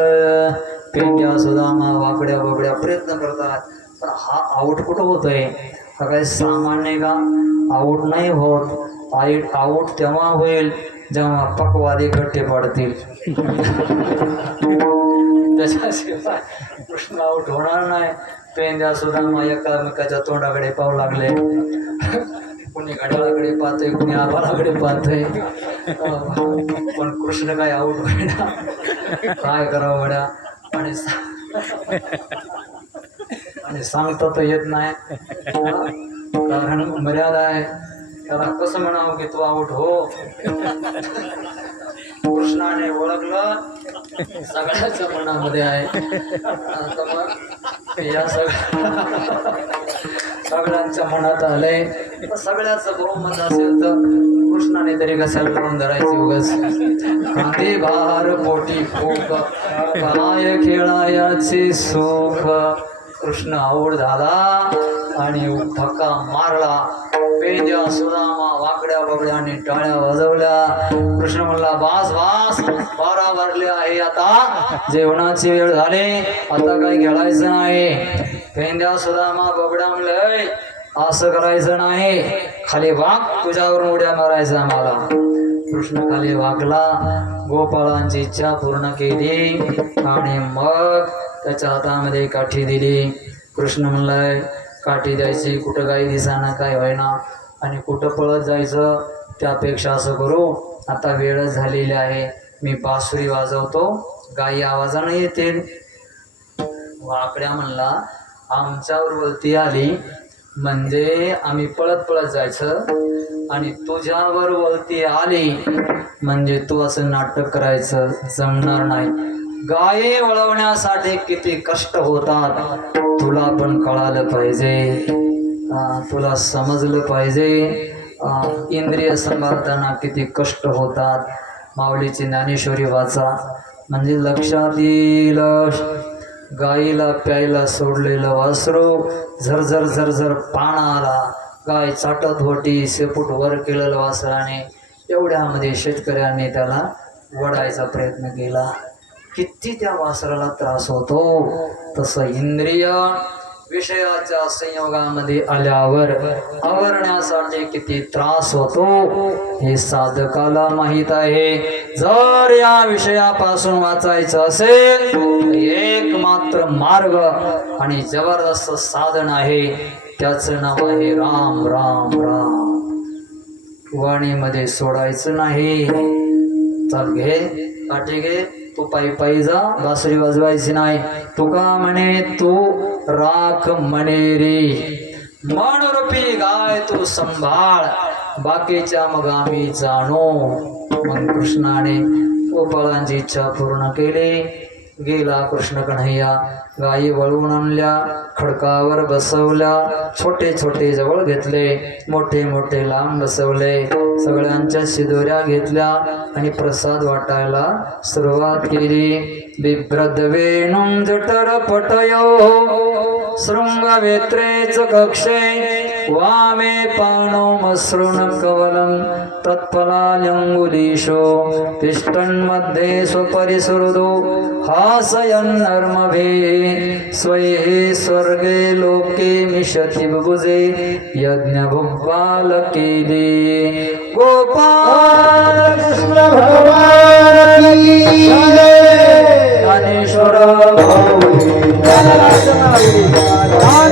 पेंड्या सुदामा वाकड्या बगड्या प्रयत्न करतात, पण हा आऊट कुठं होतोय? हा काही सामान्य का? आऊट नाही होत. आऊट तेव्हा होईल जेव्हा पकवादी गट्टे पडतील. त्याच्याशिवाय कृष्ण आऊट होणार नाही. पेंद्या सुद्धा एकामेकाच्या तोंडाकडे पाहू लागले. कुणी घड्याळाकडे पाहतोय, कुणी आभाळाकडे पाहतोय, पण कृष्ण काय आऊट होईना. काय करावं गड्या? आणि सांगता तर येत नाही, कारण मर्यादा आहे. त्याला कसं म्हणावं की तू आऊट हो? कृष्णाने ओळखलं, सगळ्याच्या मनामध्ये आहे. आता मग या सगळ्यांच्या मनात आलंय. सगळ्याच बहुमत असेल तर कृष्णाने तरी कशाला लावून धरायची उगाच? कांदे भार पोटी खूप, काय खेळायाचे सुख. कृष्ण आऊट झाला आणि धक्का मारला. पेंद्या सुदामा वाकड्या बगड्याने टाळ्या वाजवल्या. कृष्ण म्हणला, बास बास, 12 वाजले आहे, आता जेवणाची वेळ झाली, आता काही खेळायचं नाही. पेंद्या सुदामा बगड्या म्हणले, असं करायचं नाही, खाली वाक, तुझ्यावरून उड्या मारायचं आम्हाला. कृष्ण खाली वाकला, गोपाळांची इच्छा पूर्ण केली आणि मग त्याच्या हातामध्ये काठी दिली. कृष्ण म्हणलाय, काठी द्यायची, कुठं काही दिसाना काय व्हायना आणि कुठं पळत जायचं. त्यापेक्षा असं करू, आता वेळच झालेली आहे, मी बासुरी वाजवतो, गायी आवाजानं येतील. वाकड्या म्हणला, आमच्यावर वरती आली म्हणजे आम्ही पळत पळत जायचं आणि तुझ्यावर वरती आली म्हणजे तू असं नाटक करायचं जमणार नाही. गाये वळवण्यासाठी किती कष्ट होतात तुला पण कळालं पाहिजे, तुला समजलं पाहिजे. इंद्रिय सांभाळताना किती कष्ट होतात. माऊलीची ज्ञानेश्वरी वाचा म्हणजे लक्षात येईल. गाईला प्यायला सोडलेलं वासरू झरझर झरझर पाणी आला, गाय चाटत होती, शेपूट वर केलेलं वासराने. एवढ्यामध्ये शेतकऱ्याने त्याला वडायचा प्रयत्न केला. किती त्या वासराला त्रास होतो. तसं इंद्रिय विषयाच्या संयोगामध्ये आल्यावर आवरण्यासाठी किती त्रास होतो हे साधकाला माहित आहे. जर या विषयापासून वाचायचं असेल तर एक मात्र मार्ग आणि जबरदस्त साधन आहे, त्याचं नाव आहे राम राम राम. वाणीमध्ये सोडायचं नाही. चल घे काठी घे, तू पायी पायी जा, बासरी वाजवायची नाही. तुका म्हणे तू राख म्हणे रे, मनरूपी गाय तू संभाळ, बाकीच्या मग आम्ही जाणो. मग कृष्णाने गोपाळांची इच्छा पूर्ण केली. गेला कृष्ण कन्हैया, गायी वळवून आणल्या, खडकावर बसवल्या, छोटे छोटे जवळ घेतले, मोठे मोठे लांब बसवले, सगळ्यांच्या शिदोऱ्या घेतल्या आणि प्रसाद वाटायला सुरुवात केली. बिभ्रद वेणुं जठर पटयो शृंगवेत्रेच कक्षे, वामे पाणो मसृण कवलं तत्फलाल्यंगुलीशो, तिष्ठन्मध्ये स्वपरिसृदो हासयन् नर्मभे, स्वये स्वर्गे लोके मिषति बुभुजे यज्ञ केले. गोपाल कृष्ण भगवान की जय. ज्ञानेश्वर भाऊ